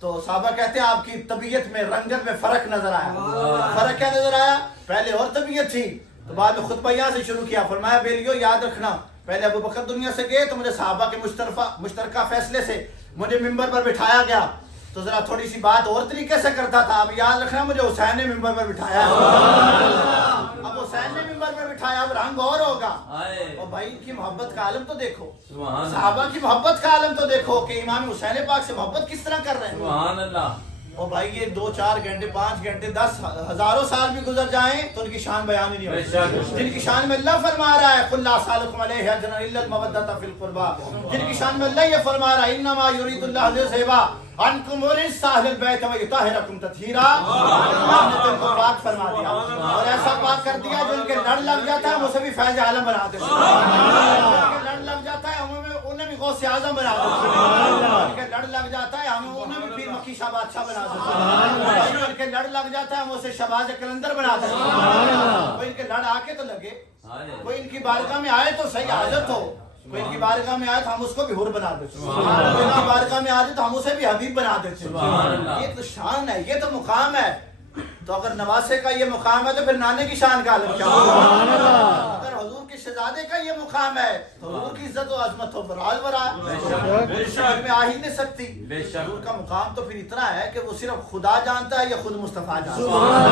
तो साहबा कहते हैं आपकी तबीयत में रंगत में फर्क नजर आया। फर्क क्या नजर आया, पहले और तबीयत थी तो बाद में खुतबा यहाँ से शुरू किया, फरमाया बेलियो याद रखना, पहले अबू बकर दुनिया से गए तो मुझे साहबा के मुश्तरका फैसले से मुझे मिंबर पर बिठाया गया, तो जरा थोड़ी सी बात और तरीके से करता था, अब याद रखना मुझे हुसैन ने मिंबर पर बिठाया, अब हुसैन ने मिंबर पर बिठाया, अब रंग और होगा। और भाई की मोहब्बत का आलम तो देखो, साहबा की मोहब्बत का आलम तो देखो कि इमाम हुसैन पाक से मोहब्बत किस तरह कर रहे हैं। सुभान अल्लाह। और भाई ये 2-4 घंटे 5 घंटे 10 हजारों साल भी गुजर जाएं तो उनकी शान बयान ही नहीं होती, जिनकी शान में अल्लाह फरमा रहा है कुल्ला सालकुम अलैहि अजरन इल्ला अल-मवद्दत फिल कुर्बा, जिनकी शान में अल्लाह ये फरमा रहा है इन्नमा युरीदुल्लाहु लियुज़हिबा अनकुम रिज्सा अहलिल बैत व युतहिरकुम तत्हीरा, हमने तुमको पाक फरमा दिया और ऐसा पाक कर दिया जो उनके लड़ लग जाता है उसे भी फैज़ आलम बना देते हैं, लड़ लग जाता है उन्हें भी गौसे आज़म बना देते हैं, उनके लड़ लग जाता है हमें उन्हें भी पीर मक्की शाह बादशाह बना देते हैं, उनके लड़ लग जाता है हम उसे शहबाज कलंदर बना देते हैं। कोई इनके लड़ आके तो लगे, कोई इनकी बारगाह में आए तो सही हाजत हो, कोई इनकी बारगाह में आए तो हम उसको भी हुर बना देते, कोई इनकी बारगाह में आ जाए तो हम उसे भी हबीब बना देते। ये तो शान है, ये तो मुकाम है। तो अगर नवासे का ये मुकाम है तो फिर नाने की शान का आलम क्या होगा। अगर हुजूर के शहजादे का ये मुकाम है तो हुजूर की इज्जत और अजमत तो बराल बरा में आ ही नहीं सकती। हुजूर का मुकाम तो फिर इतना है कि वो सिर्फ खुदा जानता है या खुद मुस्तफा जानता है,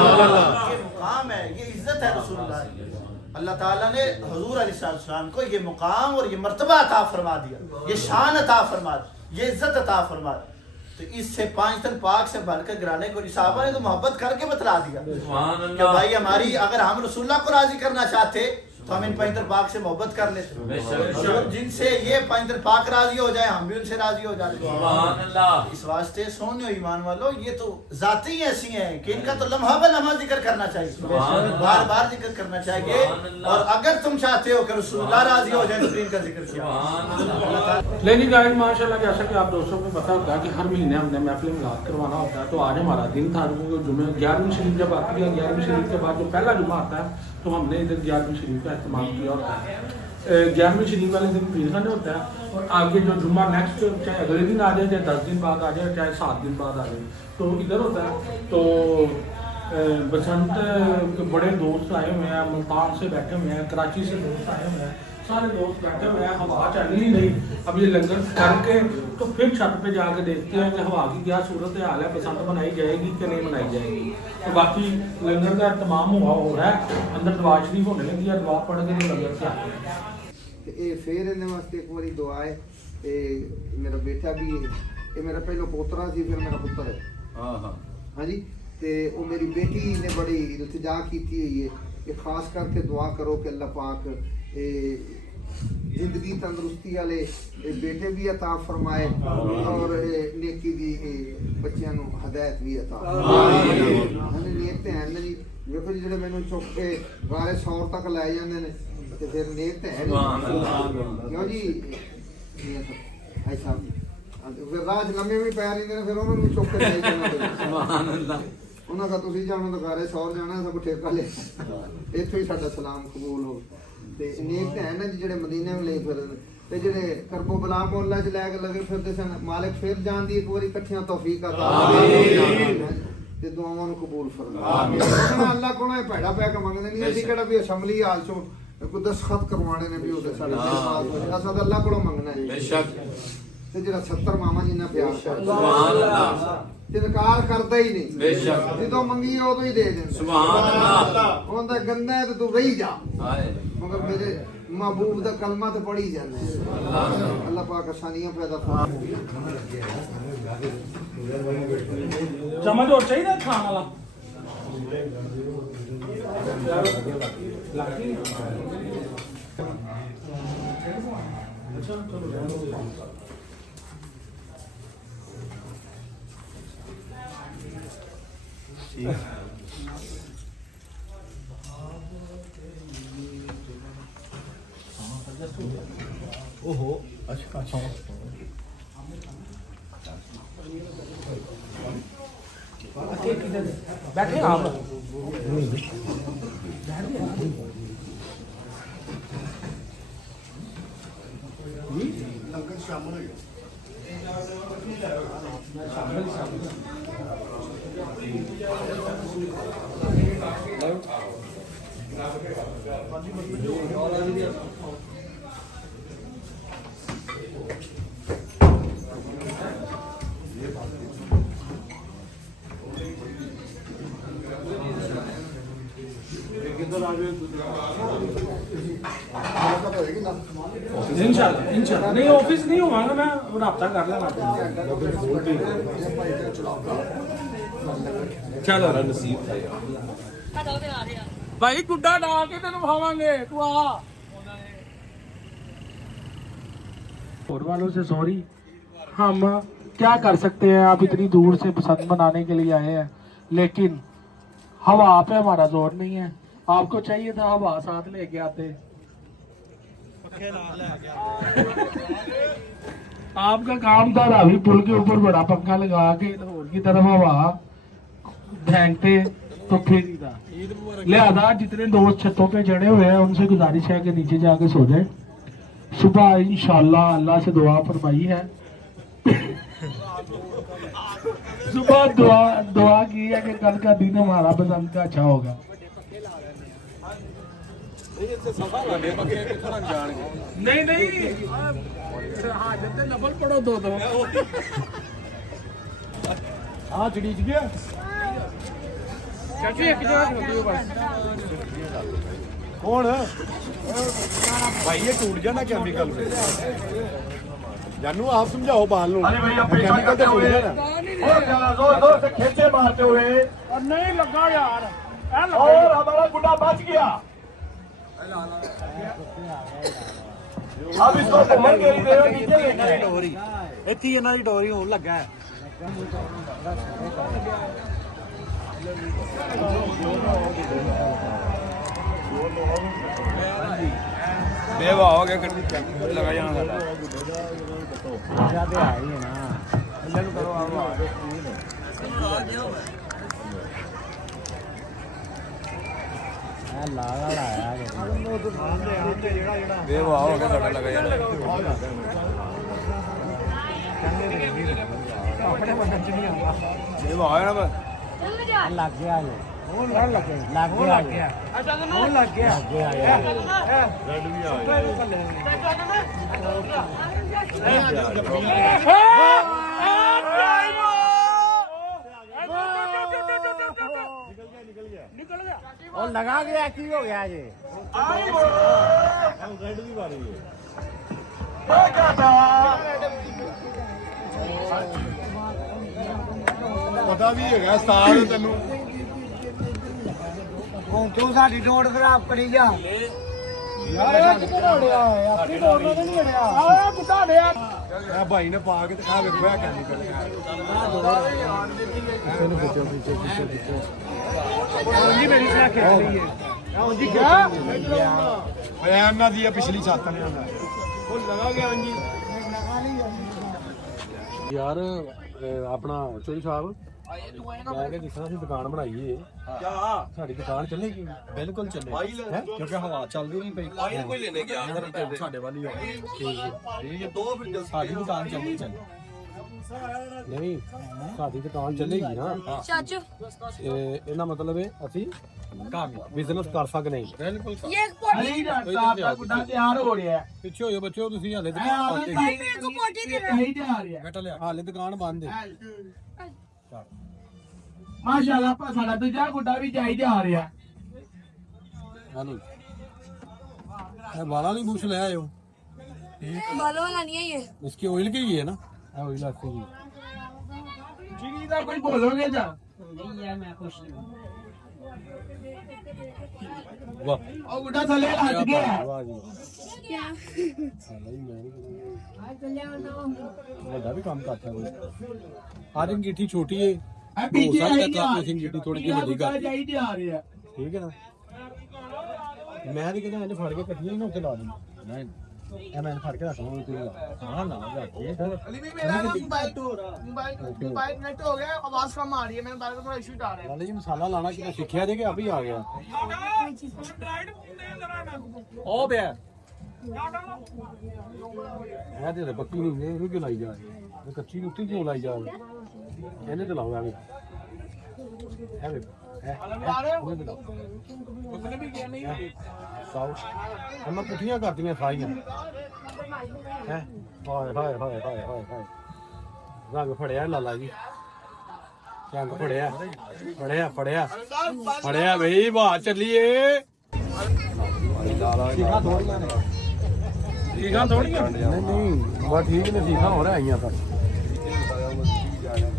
ये मुकाम है, ये इज्जत है रसूलुल्लाह। अल्लाह ताला ने हुजूर अलैहिस्सलाम को ये मुकाम और ये मर्तबा अता फरमा दिया, ये शान अता फरमा दी, ये इज्जत अता फरमा दी। तो इससे 5 तन पाक से भरकर गिराने को साहबा ने तो मोहब्बत करके बतला दिया कि भाई हमारी अगर हम रसूलुल्लाह को राजी करना चाहते तो हम इन पैंतर पाक से मोहब्बत कर लेते हैं। जिनसे ये पैंतर पाक राजी हो जाए हम भी उनसे राजी हो जाते हैं। इस वास्ते सोनियो ईमान वालों, ये तो जाती ऐसी हैं कि इनका तो लम्हा ब लम्हा जिक्र करना चाहिए, बार बार जिक्र करना चाहिए। और अगर तुम चाहते हो कि रसूलुल्लाह राजी हो जाए तो इनका जिक्र किया। लेकिन गाइस माशाल्लाह, जैसा कि आप दोस्तों को पता होता है कि हर महीने हमने महफिल मिलाद करवाना होता है। तो आज हमारा दिन था, जुम्मे 11वीं शरीफ जब आती है, 11वीं शरीफ के बाद जो पहला जुम्मा आता है तो हमने इधर 11वीं शरीफ का इस्तेमाल किया होता है। 11वीं शरीफ वाले दिन पीरखाने होता है और आगे जो जुम्मा नेक्स्ट चाहे अगले दिन आ जाए, चाहे 10 दिन बाद आ जाए, चाहे 7 दिन बाद आ जाए, तो इधर होता है। तो बसंत के बड़े दोस्त आए हुए हैं, मुल्तान से बैठे हुए हैं, कराची से दोस्त आए हुए हैं, सारे दोस्त बैठे हुए हैं। हवा चल ही नहीं, अब ये लंगर करके तो फिर छत पे जाके देखते हैं कि हवा की क्या सूरत हाल है, बसंत मनाई जाएगी कि नहीं मनाई जाएगी। तो बाकी लंगर का तमाम हो रहा है, अंदर दुआ शरीफ होने लगी है, दुआ पढ़ के तो लंगर से आते हैं। ਇਹ ਫੇਰ ਇਹਨੇ ਵਾਸਤੇ ਇੱਕ ਵਾਰੀ ਦੁਆ ਹੈ। ਤੇ ਮੇਰਾ ਬੇਟਾ ਵੀ ਇਹ ਮੇਰਾ ਪਹਿਲਾ ਪੋਤਰਾ ਸੀ, ਫਿਰ ਮੇਰਾ ਪੁੱਤਰ ਹੈ। ਹਾਂ ਹਾਂਜੀ, ਤੇ ਉਹ ਮੇਰੀ ਬੇਟੀ ਨੇ ਬੜੀ ਇਲਤਜਾ ਕੀਤੀ ਹੋਈ ਹੈ ਕਿ ਖਾਸ ਕਰਕੇ ਦੁਆ ਕਰੋ ਕਿ ਅੱਲਾਹ ਪਾਕ ਇਹ ਜ਼ਿੰਦਗੀ ਤੰਦਰੁਸਤੀ ਵਾਲੇ ਇਹ ਬੇਟੇ ਵੀ عطا ਫਰਮਾਏ ਔਰ ਇਹ ਨੇਕੀ ਦੀ ਬੱਚਿਆਂ ਨੂੰ ਹਦਾਇਤ ਵੀ عطا ਆਮੀਨ। ਹਾਂਜੀ, ਨੇਕ ਤੇ ਹਨ ਜੀ। ਵੇਖੋ ਜੀ, ਜਿਹੜੇ ਮੈਨੂੰ ਚੁੱਕ ਕੇ ਗਾਰੇ ਸੌਰ ਤੱਕ ਲੈ ਜਾਂਦੇ ਨੇ ਤੇ ਫਿਰ ਨੇਕ ਤੇ ਹੈ ਕਿਉਂ ਜੀ। ਐਸਾ ਫਿਰ ਰਾਜ ਲੰਮੇ ਵੀ ਪੈ ਰਹਿੰਦੇ ਨੇ, ਫਿਰ ਉਹਨਾਂ ਨੂੰ ਵੀ ਚੁੱਕ ਕੇ ਲੈ ਜਾਣਾ। ਉਹਨਾਂ ਦਾ ਤੁਸੀਂ ਜਾਣੋ ਤਾਂ ਗਾਰੇ ਸੌਰ ਜਾਣਾ, ਸਭ ਠੇਕਾ ਲਿਆ। ਇੱਥੋਂ ਹੀ ਸਾਡਾ ਸਲਾਮ ਕਬੂਲ ਹੋ। ਤੇ ਨੇਕ ਤੇ ਹੈ ਨਾ ਜੀ, ਜਿਹੜੇ ਮਦੀਨੇ ਨੂੰ ਲੈ ਫਿਰਦੇ ਤੇ ਜਿਹੜੇ ਕਰਬੋ ਬਲਾ ਮੋਹੱਲਾ 'ਚ ਲੈ ਕੇ ਲਗੇ ਫਿਰਦੇ ਸਨ, ਮਾਲਕ ਫਿਰ ਜਾਣ ਦੀ ਇੱਕ ਵਾਰੀ ਇਕੱਠਿਆਂ ਤੌਫੀਕ ਅਤਾ ਆਮੀਨ ਤੇ ਦੁਆਵਾਂ ਨੂੰ ਕਬੂਲ ਫਰਮਾਏ ਆਮੀਨ। ਅੱਲਾਹ ਕੋਲੋਂ ਇਹ ਭੈੜਾ ਪੈ ਕੇ ਮੰਗਦੇ ਨਹੀਂ, ਅਸੀਂ ਕਿਹੜਾ ਵੀ ਅਸੈਂਬਲੀ ਹਾਲ 'ਚੋਂ ਕੋਈ ਦਸਖਤ ਕਰਵਾਉਣੇ ਨੇ ਵੀ ਉਹਦੇ ਸਾਡੇ ਅਸਾਂ ਤਾਂ ਅੱਲਾਹ ਕੋਲੋਂ ਮੰਗਣਾ ਹੈ ਬੇਸ਼ੱਕ। ਤੇ ਜਿਹੜਾ 70 ਮਾਮਾ ਜਿੰਨਾ ਪਿਆਰ ਕਰਦਾ ਸੁਭਾਨ ਅੱਲਾਹ, ਤੇ ਇਨਕਾਰ ਕਰਦਾ ਹੀ ਨਹੀਂ ਬੇਸ਼ੱਕ, ਜਦੋਂ ਮੰਗੀ ਉਦੋਂ ਹੀ ਦੇ ਦਿੰਦਾ ਸੁਭਾਨ ਅੱਲਾਹ। ਉਹਦਾ ਗੰਦਾ ਹੈ ਤੇ ਤੂੰ ਰਹੀ ਜਾ, ਮਗਰ ਮੇਰੇ महबूब का कलमा तो पढ़ी जाना है। अल्लाह पाक आसानियां पैदा फरमाए। चम्मच और चाहिए खाने वाला ओहो अच्छा अच्छा बैठे आप लंगर शामिल हो गया। इंशाल्लाह इंशाल्लाह नहीं ऑफिस नहीं होगा, मैं राब्ता कर लेना। चलो नसीब भाई गुड्डा डाल के तेन खावांगे, तू आ। और वालों से सॉरी, हम क्या कर सकते हैं, आप इतनी दूर से पसंद मनाने के लिए आए हैं, लेकिन हवा पे हमारा जोर नहीं है। आपको चाहिए था हवा साथ लेके आते। आपका काम था रावी पुल के ऊपर बड़ा पंखा लगा के लाहौर की तरफ हवा फेंकते तो फिर ही था। लिहाजा जितने दोस्त छतों पे चढ़े हुए हैं उनसे गुजारिश है कि नीचे जाके सो जाए। सुबह इंशाल्लाह अल्लाह से दुआ फरमाई है, सुबह दुआ की है कि कल का दिन हमारा बसंत का अच्छा होगा। नहीं नहीं हाँ जब नफल पढ़ो दो हाँ चढ़ीच गया चाची एक जगह बस। कौन भाई ये टूट जाना केमिकल में, जानू आप समझाओ बाल लो। केमिकल तो टूट जाना जोर से खेचे मारते हुए और नहीं लगा यार और हमारा गुड्डा बच गया। अब इसको घूमन के लिए नीचे लेके डोरी इतनी ਇਹਨਾਂ ਦੀ ਡੋਰੀ ਹੋਣ ਲੱਗਾ ਹੈ बेवा हो गया लगा जाना साडा ਜਿਆਦੇ ਆ ਹੀ ਹੈ ਨਾ अल्लाह नु करो आओ ਆ ਲਾਗਾ ਲਾਇਆ बेवा हो गया साडा लगा जाना ਆਪਣੇ ਮਨ ਚ ਨਹੀਂ ਆਉਂਦਾ बेवा आया ना बस ਲੱਗ ਗਿਆ ਜੇ ਹੁਣ ਲੱਗ ਗਿਆ ਲੱਗ ਗਿਆ ਅੱਛਾ ਹੁਣ ਲੱਗ ਗਿਆ रैड भी आ ਉਹ ਲਗਾ ਗਿਆ ਕੀ ਹੋ ਗਿਆ ਜੇ रैड भी वाली है ਪਤਾ ਵੀ ਹੈਗਾ ਸਾਲ ਤੈਨੂੰ ਹੁਣ ਤੂੰ ਸਾਡੀ ਨੋਟ ਖਰਾਬ ਕਰੀ ਜਾ ਯਾਰ ਇਹ ਕਿੱਥੇ ਢੋੜਿਆ ਆਪਣੀ ਨੋਟ ਨਾਲ ਨਹੀਂ ਢੜਿਆ ਆ ਬੁੱਢਾ ਢਿਆ ਇਹ ਭਾਈ ਨੇ ਪਾ ਕੇ ਦਿਖਾ ਵੇਖੋ ਇਹ ਕੈਮੀਕਲ ਜੀ ਮੇਰੀ ਸੁਣਾ ਖੇਡ ਲਈ ਹੈ ਹਾਂ ਜੀ ਕਿਆ ਓਏ ਇਹਨਾਂ ਦੀ ਆ ਪਿਛਲੀ ਸੱਤ ਨੇ ਆਂਦਾ ਉਹ ਲਗਾ ਗਿਆ ਹਾਂਜੀ ਯਾਰ ਆਪਣਾ ਚੋਰੀ ਸਾਹਿਬ ਮੈਂ ਕਿ ਜਿਸ ਤਰ੍ਹਾਂ ਅਸੀਂ ਦੁਕਾਨ ਬਣਾਈਏ ਸਾਡੀ ਦੁਕਾਨ ਚੱਲੇਗੀ ਬਿਲਕੁਲ ਚੱਲੇ ਕਿਉਂਕਿ ਹਵਾ ਚੱਲਦੀ ਨਹੀਂ ਪਈ ਆਇਲ ਕੋਈ ਲੈਣੇ ਗਿਆ ਸਾਡੇ ਵੱਲ ਹੀ ਠੀਕ ਹੈ ਦੋ ਫਿਰ ਸਾਡੀ ਦੁਕਾਨ ਚੱਲਣੀ ਨਹੀਂ ਸਾਡੀ ਦੁਕਾਨ ਚੱਲੇਗੀ ਨਾ ਚਾਚੂ ਇਹਦਾ ਮਤਲਬ ਹੈ ਅਸੀਂ ਬਿਜ਼ਨਸ ਕਰ ਸਕਦੇ ਹਾਂ ਬਿਲਕੁਲ ये एक पोटी ਆਪਣਾ ਗੁੱਡਾ ਤਿਆਰ ਹੋ ਰਿਹਾ ਹੈ ਪਿੱਛੇ ਹੋਇਓ ਬੱਚਿਓ ਤੁਸੀਂ ਹਾਲੇ ਦੁਕਾਨ मेरे को पोटी दे रहा ਨਹੀਂ ਤਿਆਰ ਹੈ ਬੇਟਾ ਲਿਆ ਹਾਲੇ ਦੁਕਾਨ ਬੰਦ ਹੈ ਮਾਸ਼ਾਅੱਲਾ ਆਪਾਂ ਸਾਡਾ ਦੂਜਾ ਗੁੱਡਾ ਵੀ ਜਾਈ ਜਾ ਰਿਹਾ ਹਾਲੋ ਇਹ ਵਾਲਾ ਨਹੀਂ ਬੂਸ਼ ਲੈ ਆਇਓ बालों वाला नहीं है ये इसकी ऑयल की ही है ना ऑयल आपकी ही ਜੀ ਦਾ ਕੋਈ ਬੋਲੋਗੇ ਜਾਂ वाह ਉਹ ਗੁੱਡਾ ਥੱਲੇ ਲੱਗ ਗਿਆ वाह जी क्या साला ही मैं बड़ा भी काम करता है आज अंगीठी छोटी है ਇਹ ਪੀछੇ हो सकता है ਆਈ तो आपकी अंगीठी थोड़ी सी बड़ी कर ਜਾਈ ਜਾ ਰਿਹਾ ठीक है ना मैं नहीं कहता मैंने फाड़ के कटिया ही ना उसे ला दी नहीं ਇਹ ਮੈਂ ਫੜ ਕੇ ਰੱਖ ਲਵਾਂ ਤੂੰ ਹਾਂ ਨਾ ਰੱਖ अली भी मेरा ना मोबाइल नेट हो गया आवाज कम आ रही है मेरे मोबाइल का थोड़ा इशू आ रहा है ਲਾਲੇ ਜੀ ਮਸਾਲਾ ਲਾਣਾ ਕਿਤੇ ਸਿੱਖਿਆ ਜੇ ਕਿ ਆਪ ਹੀ ਆ ਗਿਆ ਉਹ ਪਿਆ ਇਹ ਤੇ ਪੱਕੀ ਨਹੀਂ ਇਹਨੂੰ ਕਿਉਂ ਲਾਈ ਜਾ ਰਹੀ ਹੈ ਕੱਚੀ ਨੂੰ ਉੱਤੇ ਕਿਉਂ ਲਾਈ ਜਾ ਰਹੀ ਇਹਨੇ ਤੇ ਲਾਓ ਐਵੇਂ ਐਵੇਂ उसने भी किया नहीं ਸਾਉ ਮੈਂ ਪੁੱਠੀਆਂ ਕਰਤੀਆਂ ਸਾਰੀਆਂ ਹੈ ਹਾਏ ਹਾਏ ਹਾਏ ਹਾਏ ਹਾਏ ਹਾਏ ਰੰਗ ਫੜਿਆ ਲਾਲਾ ਜੀ ਰੰਗ ਫੜਿਆ ਫੜਿਆ ਫੜਿਆ ਫੜਿਆ ਬਈ ਬਾਹਰ ਚੱਲੀਏ ਸੀਖਾਂ ਥੋੜੀਆਂ ਨਹੀਂ ਨਹੀਂ ਬਸ ਠੀਕ ਨੇ ਸੀਖਾਂ ਹੋ ਰਹੀਆਂ ਤਾਂ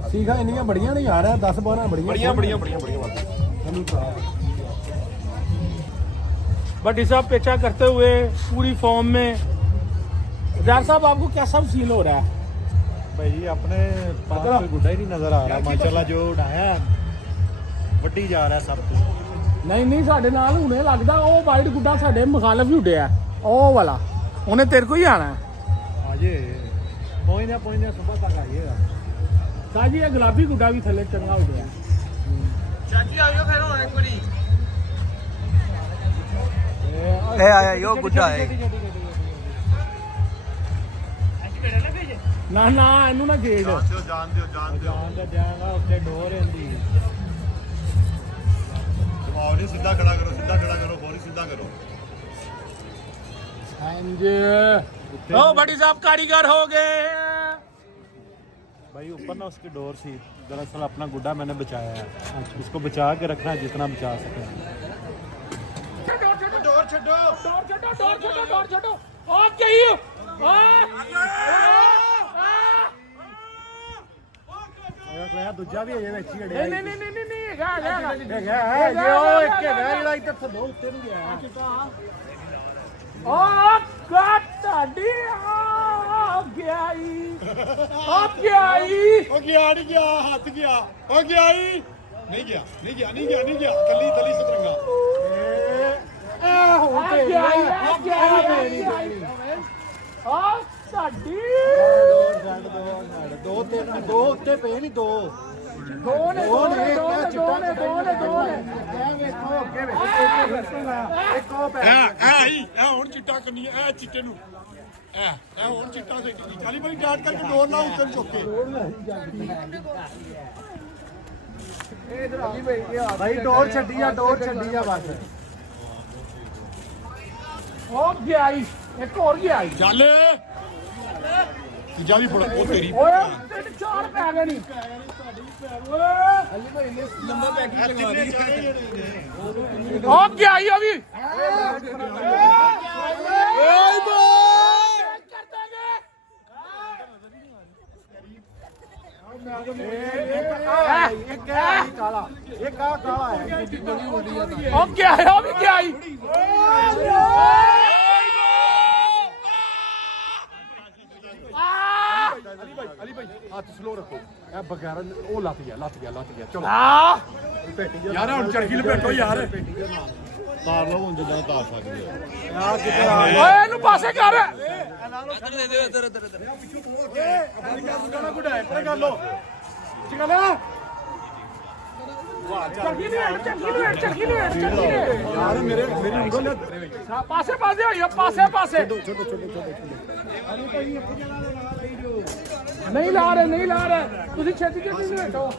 ਸੀਖਾਂ ਇੰਨੀਆਂ ਬੜੀਆਂ ਨਹੀਂ ਆ ਰਿਹਾ 10 12 ਬੜੀਆਂ बट साहब पेचा करते हुए पूरी फॉर्म में जार साहब आपको कैसा फील हो रहा है भाई अपने पास कोई गुड्डा ही नहीं नजर आ रहा माशाल्लाह जो उड़ाया ਵੱਡੀ ਜਾ ਰਿਹਾ ਸਭ ਕੁਝ ਨਹੀਂ ਨਹੀਂ ਸਾਡੇ ਨਾਲ ਹੁਣੇ ਲੱਗਦਾ ਉਹ ਵਾਈਟ ਗੁੱਡਾ ਸਾਡੇ ਮੁਖਾਲਫ ਹੀ ਉੱਡਿਆ ਉਹ ਵਾਲਾ ਉਹਨੇ ਤੇਰੇ ਕੋ ਹੀ ਆਣਾ ਆਜੇ ਪਹੁੰਚਦੇ ਸਵੇਰ ਤੱਕ ਆਈਏਗਾ ਸਾਜੀ ਇਹ ਗੁਲਾਬੀ ਗੁੱਡਾ ਵੀ ਥੱਲੇ ਚੰਗਾ ਉੱਡਿਆ ਚਾਚੀ ਆਇਓ ਫਿਰ ਹੁਣ ਇੱਕ ਵਾਰੀ ਇਹ ਆਇਆ ਯੋ ਗੁੱਡਾ ਹੈ ਨਾ ਨਾ ਇਹਨੂੰ ਨਾ ਗੇੜ ਜਾਣ ਦਾ ਜਾਏਗਾ ਉੱਤੇ ਡੋਰ ਹੁੰਦੀ ਜਵਾਬ ਨਹੀਂ ਸਿੱਧਾ ਖੜਾ ਕਰੋ ਬੋਰੀ ਸਿੱਧਾ ਕਰੋ ਹਾਂਜੀ ओ बड़ी साहब कारीगर हो गए भाई ऊपर ना उसकी डोर थी दरअसल अपना गुड्डा मैंने बचाया है उसको बचा के रखना है जितना बचा सके दूजा भी है नहीं ਉਹ ਇੱਕ ਹੈਗਾ ਜਿਹੜਾ ਇੱਥੇ ਥੱਲੋਂ ਉੱਤੇ ਨੂੰ ਗਿਆ ਆ ਕਾਟਾਡੀ ਆ ਗਿਆ ਈ ਆ ਗਿਆ ਈ ਉਹ ਗਿਆ ਨਹੀਂ ਗਿਆ ਹੱਥ ਗਿਆ ਉਹ ਗਿਆ ਹੀ ਨਹੀਂ ਗਿਆ ਕੱਲੀ ਸਤਰੰਗਾ ਇਹ ਹੁਣ ਤੇ ਆ ਸਾਡੀ ਦੋ ਉੱਤੇ ਪਏ ਨਹੀਂ ਦੋ ਦੋ ਨੇ ਇਹ ਵੇਖੋ ਅੱਗੇ ਵੇਖੋ ਇੱਕ ਉਹ ਪੈ ਇਹ ਹੁਣ ਚਿੱਟਾ ਕੰਨੀ ਇਹ ਚਿੱਟੇ ਨੂੰ ਇਹ ਹੁਣ ਚਿੱਟਾ ਸੈੱਟ ਕਾਲੀ ਭਾਈ ਡਾਟ ਕਰਕੇ ਡੋਰ ਨਾ ਉੱਤੇ ਨੂੰ ਚੁੱਕ ਕੇ ਭਾਈ ਡੋਰ ਛੱਡੀ ਆ ਬਸ ਹੋ ਗਿਆ ਈ ਇੱਕ ਹੋਰ ਗਿਆ ਈ ਚੱਲ ਤੀਜਾ ਵੀ ਫੜ ਉਹ ਤੇਰੀ ਓਏ ਤਿੰਨ ਚਾਰ ਪੈ ਗਏ ਨਹੀਂ ਹੋ ਗਿਆ ਈ ਉਹ ਵੀ ਇੱਕ ਆ ਕਾਲਾ ਹੈ ਹੋ ਗਿਆ ਈ ਉਹ ਵੀ ਗਿਆ ਈ ਅਲੀ ਭਾਈ ਹੱਥ ਸਲੋ ਰੱਖੋ ਇਹ ਬਗੈਰ ਉਹ ਲੱਤ ਗਿਆ ਚਲੋ ਆ ਯਾਰ ਹੁਣ ਚੜਕੀ ਲਪੇਟੋ ਯਾਰ ਤਾਰ ਲਓ ਹੁਣ ਜਿੱਦਾਂ ਤਾਰ ਸਕਦੇ ਆ ਕਿੱਧਰ ਆ ਓਏ ਇਹਨੂੰ ਪਾਸੇ ਕਰ ਚੱਕੀ ਨੂੰ ਯਾਰ ਮੇਰੀ ਉਂਗਲ ਪਾਸੇ ਹੋਈ ਪਾਸੇ ਨਹੀਂ ਲਾ ਰਹੇ ਤੁਸੀਂ ਛੇਤੀ ਨੂੰ ਹਟੋ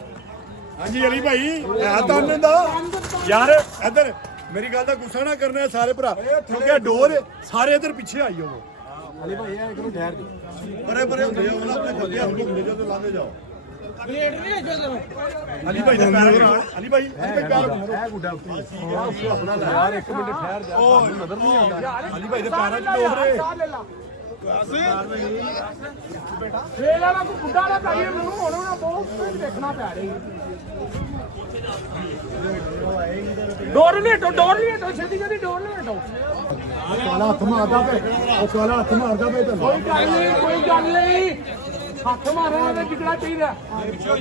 ਹਾਂਜੀ ਅਲੀ ਭਾਈ ਹੈ ਤਾਂ ਦਾ ਯਾਰ ਇੱਧਰ ਮੇਰੀ ਗੱਲ ਦਾ ਗੁੱਸਾ ਨਾ ਕਰਨਾ ਸਾਰੇ ਭਰਾ ਕਿਉਂਕਿ ਡੋਰ ਸਾਰੇ ਇੱਧਰ ਪਿੱਛੇ ਆਈ ਹੋ ਅਲੀ ਭਾਈ ਇਹ ਇੱਧਰੋਂ ਠਹਿਰ ਜਾ ਪਰੇ ਹੁੰਦੇ ਆ ਉਹਨਾਂ ਆਪਣੇ ਖੱਬੇ ਹੱਥ ਹੁੰਦੇ ਜਦੋਂ ਲਾਂਦੇ ਜਾਓ ਅਲੀ ਭਾਈ ਦਾ ਪੈਰ ਬਣਾ ਅਲੀ ਭਾਈ ਪੈਰ ਇਹ ਗੁੱਡਾ ਉੱਤੇ ਆਪਣਾ ਯਾਰ ਇੱਕ ਮਿੰਟ ਠਹਿਰ ਜਾ ਤੁਹਾਨੂੰ ਨਜ਼ਰ ਨਹੀਂ ਆਉਂਦਾ ਅਲੀ ਭਾਈ ਦੇ ਪੈਰਾਂ 'ਚ ਡੋਰ ਫੇਲਾ ਨਾ ਕੋਈ ਬੁੱਢਾ ਨਾ ਕਰੀਏ ਮੈਨੂੰ ਹੁਣ ਨਾ ਬਹੁਤ ਦੇਖਣਾ ਪੈ ਰਹੀ ਡੋਰ ਨਹੀਂ ਹਟੋ ਛੇਤੀ ਡੋਰ ਨਹੀਂ ਹਟੋ ਕਾਲਾ ਹੱਥ ਮਾਰਦਾ ਪਏ ਕੋਈ ਗੱਲ ਨਹੀਂ ਹੱਥ ਮਾਰਨਾ ਤੇ ਜਿਗੜਾ ਚਾਹੀਦਾ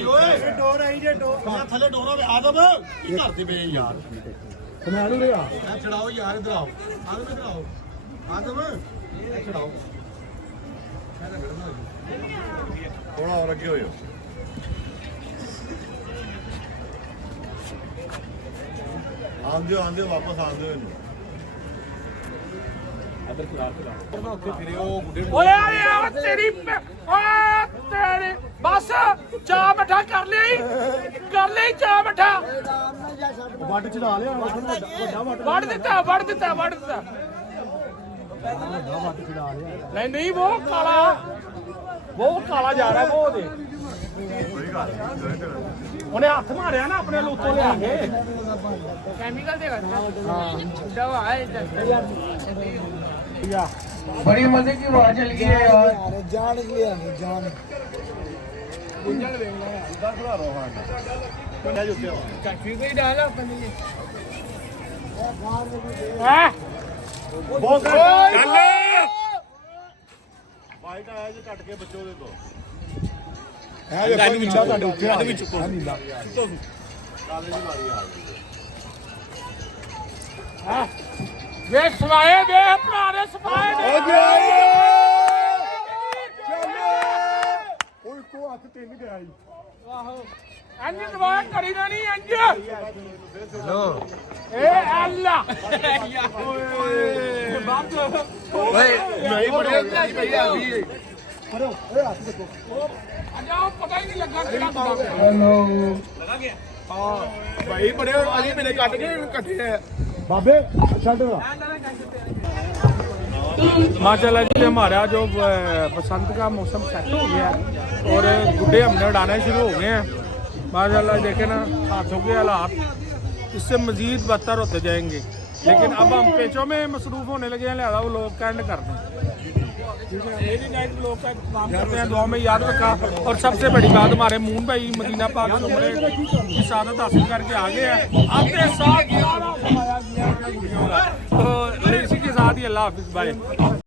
ਓਏ ਡੋਰ ਆਈ ਜੇ ਡੋਰ ਥੱਲੇ ਡੋਰ ਹੋਵੇ ਆਦਮ ਕੀ ਕਰਦੇ ਪਏ ਯਾਰ ਕਮਾਲ ਹੋ ਰਿਹਾ ਇਹ ਚੜਾਓ ਯਾਰ ਇਧਰ ਆਓ ਆਦਮ ਇਹ ਚੜਾਓ ਥੋੜਾ ਹੋਰ ਅੱਗੇ ਹੋਇਓ ਆਂਦੇ ਵਾਪਸ ਆਂਦੇ ਇਹਨੂੰ ਓਏ ਆ ਤੇਰੀ ਤੇਰੇ ਬਸ ਚਾਹ ਮਠਾ ਕਰ ਲਈ ਚਾਹ ਮਠਾ ਵੱਡ ਚੜਾ ਲਿਆ ਵੜ ਦਿੱਤਾ ਵੱਡ ਚੜਾ ਲਿਆ ਨਹੀਂ ਉਹ ਕਾਲਾ ਜਾ ਰਿਹਾ ਉਹ ਦੇ ਉਹਨੇ ਹੱਥ ਮਾਰਿਆ ਨਾ ਆਪਣੇ ਲੂਤੋਂ ਲਿਆ ਕੇ ਕੈਮੀਕਲ ਦੇ ਦਵਾ ਹੈ बड़ी मजे की आवाज चल गई है यार ਜਾਨ ਲਿਆ ਜਾਨ काफी कोई डाला अपन ने ਬਹੁਤ ਚੱਲ ਵਾਈਟ ਆਇਆ ਜੇ ਕੱਟ ਕੇ ਬੱਚੋ ਦੇ ਤੋਂ ਇਹ ਵੇਖੋ ਨੀਲਾ ਤੁਹਾਡੇ ਉੱਤੇ ਆ ਵੀ ਚੁੱਕੋ ਨੀਲਾ ਕਾਲੇ ਦੀ ਵਾਰੀ ਆ ਗਈ ਵੇ ਸਵਾਏ ਵੇ ਭਰਾਰੇ ਸਵਾਏ ਓ ਜਾਈ ਓਏ ਕੋ ਹੱਥ ਤਿੰਨ ਗਿਆ ਜੀ ਅੰਜ ਦਵਾ ਕਰੀ ਨਾ ਨਹੀਂ ਅੰਜ ਲੋ ਏ ਅੱਲਾ ਓਏ ਬਾਪ ਓਏ ਨਹੀਂ ਬੜੇ ਭਾਈ ਆ ਗਈ ਪਰੋ ਓਏ ਹੱਥ ਦੇਖੋ ਅਜਾਓ ਪਤਾ ਹੀ ਨਹੀਂ ਲੱਗਾ ਕਿਹੜਾ ਬੰਦਾ हेलो ਭਾਈ ਬੜੇ ਅਲੀ ਮੇਰੇ ਕੱਟ ਕੇ ਇਕੱਠੇ ਬਾਬੇ ਛੱਡ ਵਾ माशाल्लाह जी हमारा जो बसंत का मौसम सेट हो गया है और गुड्डे हमने उड़ाने शुरू हो गए हैं माशाल्लाह देखे ना हाथों के हालात इससे मजीद बदतर होते जाएंगे लेकिन अब हम पेचों में मसरूफ होने लगे हैं लिहाजा वो लोग कैंड कर दें डेली नाइट ब्लॉग का काम करते हैं, दुआ में याद रखा। और सबसे बड़ी बात, हमारे मून भाई मदीना पाक से उम्रे की सादत हासिल करके आ गए हैं, आपके साथ सारा समाया गया। तो इसी के साथ ही अल्लाह हाफिज़ भाई।